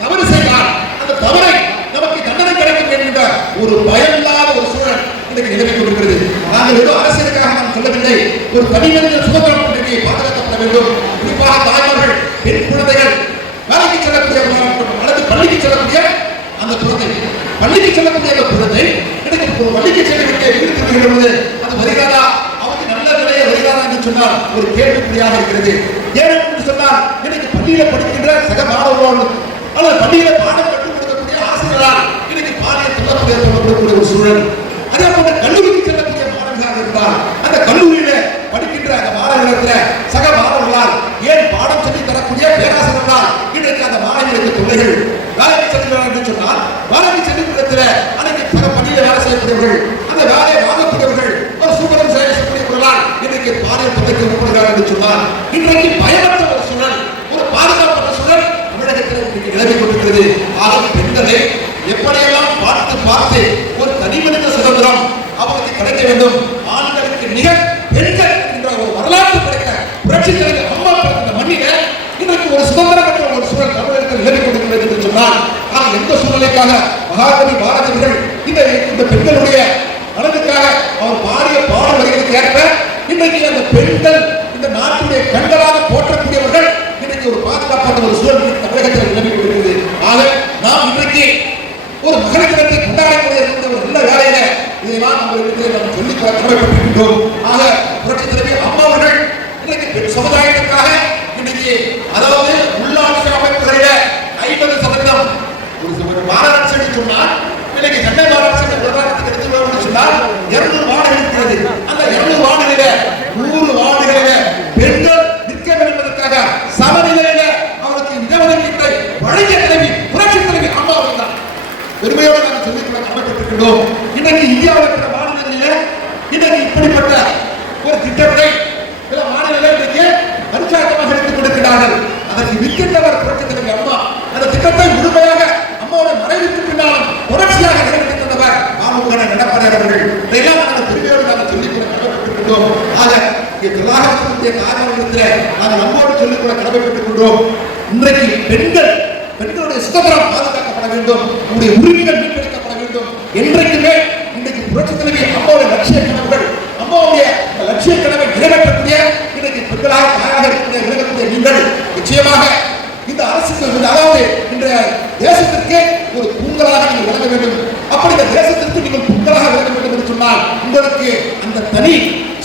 தவறு செய்தால் அந்த தவறை நமக்கு தண்டனை கிடைக்கும் என்கின்ற ஒரு பயமில்லாத ஒரு சூழல் இன்றைக்கு நிலவி கொண்டிருக்கிறது. நாங்கள் ஏதோ அரசியலுக்காக நாம் சொல்லவில்லை. ஒரு தனிமனித சுதந்திரம் இன்றைக்கு பாதுகாக்கப்பட வேண்டும். குறிப்பாக தாய்மார்கள், பெண் குழந்தைகள், வேலைக்கு செல்லக்கூடிய அல்லது பள்ளிக்கு செல்லக்கூடிய அந்த குழந்தை, பள்ளிக்கு செல்லக்கூடிய அந்த குழந்தை இன்றைக்கு பள்ளிக்கு செல்லக்கூடிய வீட்டுக்கு அது வருகிறதா, அவருக்கு நல்ல நிலையை வருகிறதா என்று சொன்னால் ஒரு கேள்விக்குறியாக இருக்கிறது. ஏன் என்று சொன்னால் இன்னைக்கு பள்ளியில படிக்கின்ற சக மாணவர்கள் அல்லது பள்ளியில பாடம் கற்றுக் கொடுக்கக்கூடிய ஆசிரியர்களால் இன்னைக்கு பாலியல் தொல்லக்கூடிய ஒரு சூழல். அதே போல கல்லூரிக்கு செல்லக்கூடிய மாணவர்களாக இருந்தால் அந்த கல்லூரியில படிக்கின்ற அந்த மாணவர்களிடத்தில் சக மாணவர்களால் ஏன் பாடம் சொல்லி தரக்கூடிய பேராசிரியர்களால் இன்றைக்கு அந்த மாணவர்களுக்கு தொல்லைகள். வேலைக்கு செல்கிறார்கள் என்று சொன்னால் வேலைக்கு செல்லும் இடத்துல அன்னைக்கு சக பள்ளியில வேலை செய்யக்கூடியவர்கள், அந்த வேலையை வாங்கக்கூடியவர்கள், ஒரு சூப்பரம் செய்யக்கூடியவர்களால் இன்றைக்கு பாலியல் தொல்லைக்கு உட்படுகிறார்கள் என்று சொன்னால் இன்றைக்கு பயமற்ற ஒரு சூழல், ஒரு பாதுகாப்பற்ற சூழல் தமிழகத்தில் இன்றைக்கு நிலவி கொண்டிருக்கிறது. ஆக பெண்களை எப்படியெல்லாம் பார்த்து ஒரு தனிமனித சுதந்திரம் அவருக்கு கிடைக்க வேண்டும். ஆண்களுக்கு நிகர் பெண்கள் என்ற ஒரு வரலாற்று கிடைக்க புரட்சித் தலைவர் அம்மா பிறந்த மண்ணில இன்றைக்கு ஒரு சுதந்திரமற்ற ஒரு சூழல் தமிழகத்தில் நிலவி கொண்டிருக்கிறது என்று சொன்னால் எந்த சூழ்நிலைக்காக மகாகவி பாரதியர்கள் இந்த பெண்களுடைய நலனுக்காக அவர் பாடிய பாடல் வரிகளுக்கு ஏற்ப இன்றைக்கு அந்த பெண்கள் இந்த நாட்டுடைய கண்களாக போற்றக்கூடியவர்கள் இன்றைக்கு ஒரு பாதுகாப்பான ஒரு சூழல் தமிழகத்தில் நிலவி கொண்டிருக்கிறது. ஆக நாம் இன்றைக்கு ஒரு மகளிர் தினத்தை கொண்டாடக்கூடிய ஒரு நல்ல வேலையில இதையெல்லாம் நாம் சொல்லி கடமைப்பட்டிருக்கின்றோம். ஆக புரட்சித் தலைவர் அம்மா அவர்கள் இன்றைக்கு பெண் சமுதாயத்திற்காக இன்னைக்கு அதாவது உள்ளாட்சி அமைப்புகளில 50% ஒரு மாநகராட்சி என்று சொன்னால் இன்னைக்கு சென்னை மாநகராட்சி உதாரணத்துக்கு எடுத்துக்கொள்ள சொன்னால் 200 வார்டுகள் இருக்கிறது. அந்த 200 வார்டுகளில 100 வார்டுகளில பெண்கள் நிற்க வேண்டும் என்பதற்காக சமநிலையில அவருக்கு இடஒதுக்கீட்டை வழங்கிய தலைவி புரட்சித் தலைவர் அம்மா அவர்கள் தான். பெருமையோடு நாம் சொல்லிக்கொள்ள கடமைப்பட்டிருக்கின்றோம். இன்றைக்கு இந்தியாவில் இருக்கிற மாநிலங்களிலே இன்றைக்கு இப்படிப்பட்ட ஒரு திட்டத்தை சில மாநிலங்கள் இன்றைக்கு பரிச்சாயத்தமாக எடுத்துக் கொடுக்கிறார்கள். அதற்கு விற்கின்றவர் புரட்சித் தலைவர் அம்மா. அந்த திட்டத்தை முழுமையாக அம்மாவுடைய மறைவுக்கு பின்னாலும் தொடர்ச்சியாக நிறைவேற்றி தந்தவர் மாண்புமிகு எடப்பாடி அவர்கள். இதையெல்லாம் நாங்கள் பெருமையோடு நாங்கள் சொல்லிக்கொள்ள கடமைப்பட்டிருக்கின்றோம். ஆக தொழிலாளர்களுடைய காரணத்தில் நாங்கள் நம்மோடு சொல்லிக்கொள்ள கடமைப்பட்டுக் கொண்டோம். இன்றைக்கு பெண்களுடைய சுதந்திரம் பாதுகாக்கப்பட வேண்டும், உங்களுடைய உரிமைகள் மீட்டெடுக்கப்பட வேண்டும். என்றைக்குமே இன்றைக்கு புரட்சித் தலைவி அம்மாவுடைய லட்சிய கனவுகள், அம்மாவுடைய லட்சிய கனவை நிறைவேற்றக்கூடிய இன்றைக்கு பெண்களாக தாயாக இருக்கக்கூடிய நீங்கள் நிச்சயமாக இந்த அரசுக்கு அதாவது இன்றைய தேசத்திற்கு ஒரு தூங்கலாக நீங்கள் விளங்க வேண்டும். அப்படி இந்த தேசத்திற்கு நீங்கள் தூங்கலாக விளங்க வேண்டும் என்று சொன்னால் உங்களுக்கு அந்த தனி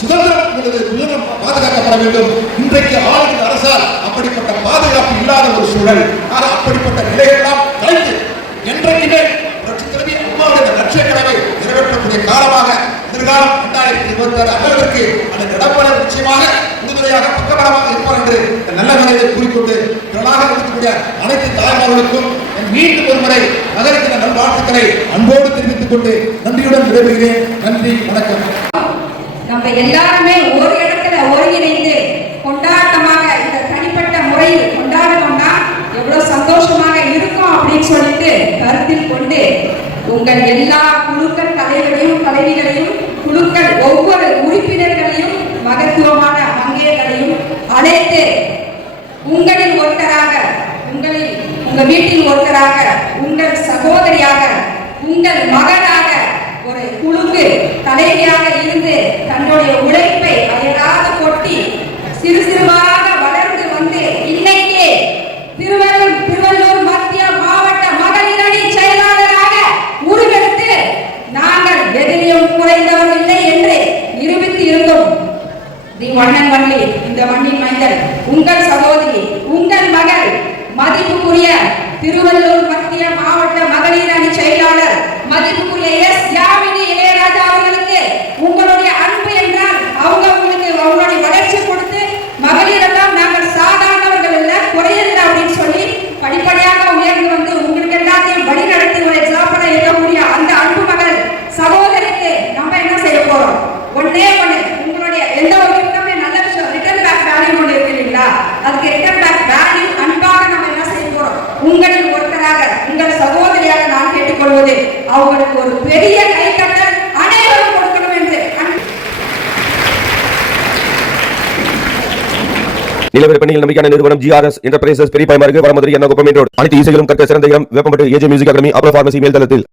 சுதந்திரம் பாதுகாக்கப்பட வேண்டும். இன்றைக்கு ஆளுகிற அரசால் அப்படிப்பட்ட பாதுகாப்பு இல்லாத ஒரு சூழல். அப்படிப்பட்ட நிலையெல்லாம் கலைந்து என்றைக்குமே புரட்சித் தலைவி அம்மாவுடைய லட்சிய கனவை நிறைவேற்றக்கூடிய காலமாக எதிர்காலம் 2026 ஆண்டுகளுக்கு அந்த எடப்பாடி நிச்சயமாக உறுதுணையாக பக்கபலமாக இருப்பார் என்று நல்ல நிலையை கூறிக்கொண்டு திரளாக இருக்கக்கூடிய அனைத்து தாய்மார்களுக்கும் மீண்டும் ஒரு முறை நகரத்தின நல்வாழ்த்துக்களை அன்போடு தெரிவித்துக் கொண்டு நன்றியுடன் விடைபெறுகிறேன். நன்றி, வணக்கம். நம்ம எல்லாருமே ஒரு இடத்துல ஒருங்கிணைந்து கொண்டாட்டமாக இந்த தனிப்பட்ட முறையில் கொண்டாடணும்னா எவ்வளவு சந்தோஷமாக இருக்கும் அப்படின்னு சொல்லிட்டு கருத்தில் கொண்டு உங்கள் எல்லா குழுக்கள் தலைவர்களையும் தலைவிகளையும் குழுக்கள் ஒவ்வொரு உறுப்பினர்களையும் மகத்துவமான பங்கேற்களையும் அழைத்து உங்களில் ஒருத்தராக உங்க வீட்டில் ஒருத்தராக உங்கள் சகோதரியாக உங்கள் மகனாக ஒரு குழுக்கு தலைவியாக இருந்து தன்னுடைய உழைப்பை அயராது கொட்டி சிறு சிறுவாக வளர்ந்து வந்து திருவள்ளூர் மத்திய மாவட்ட மகளிர் அணி செயலாளராக உருவெடுத்து நாங்கள் எதிரியும் குறைந்தவர்கள் இல்லை என்று நிரூபித்து இருந்தோம். தி ஒன் அண்ட் ஒன்லி, இந்த மண்ணின் மைந்தர், உங்கள் சகோதரி, உங்கள் மகள், மதிப்புக்குரிய திருவள்ளூர் மத்திய மாவட்ட மகளிர் அணி செயலாளர் மதிப்புக்குரிய எஸ் யாமினி இளையராஜா அவர்களுக்கு உங்களுடைய அன்பு என்றால் உங்களுக்கு அவங்களுடைய வளர்ச்சி கொடுத்து மகளிரெல்லாம் நாங்கள் சாதாரணவர்கள் இல்ல, குறையல அப்படின்னு சொல்லி படிப்படியாக உயர்ந்து வந்து உங்களுக்கு எல்லாத்தையும் வழி நடத்தி ஒரு எக்ஸாம்பிளா இருக்கக்கூடிய அந்த அன்பு மகள் சகோதரிக்கு நம்ம என்ன செய்ய போறோம்? ஒன்னே ஒண்ணு, உங்களுடைய எந்த ஒரு கிஃப்ட்டுமே நல்ல விஷயம், ரிட்டர்ன் பேக் வேல்யூ ஒன்று இருக்கு இல்லைங்களா? அதுக்கு ரிட்டர்ன் பேக் வேல்யூ அன்பாக நம்ம என்ன செய்ய போறோம்? உங்களில் ஒருத்தராக, உங்கள் சகோதரியாக நான் கேட்டுக்கொள்வது, அவங்களுக்கு ஒரு பெரிய கைத்தட்டல் அனைவரும் கொடுக்கணும் என்று. நிலவர பெண்ணில் நம்பிக்கையான நிறுவனம் GRS என்டர்பிரைசஸ் பெரிய பாய்மார்க்கு வடமதுரை எண்ணகுப்பம் ரோடு. அனைத்து இசைகளும் கற்க சிறந்த இடம் வேப்பம்பட்டு AJ மியூசிக் அகாடமி அப்ரோ பார்மசி மேல் தளத்தில்.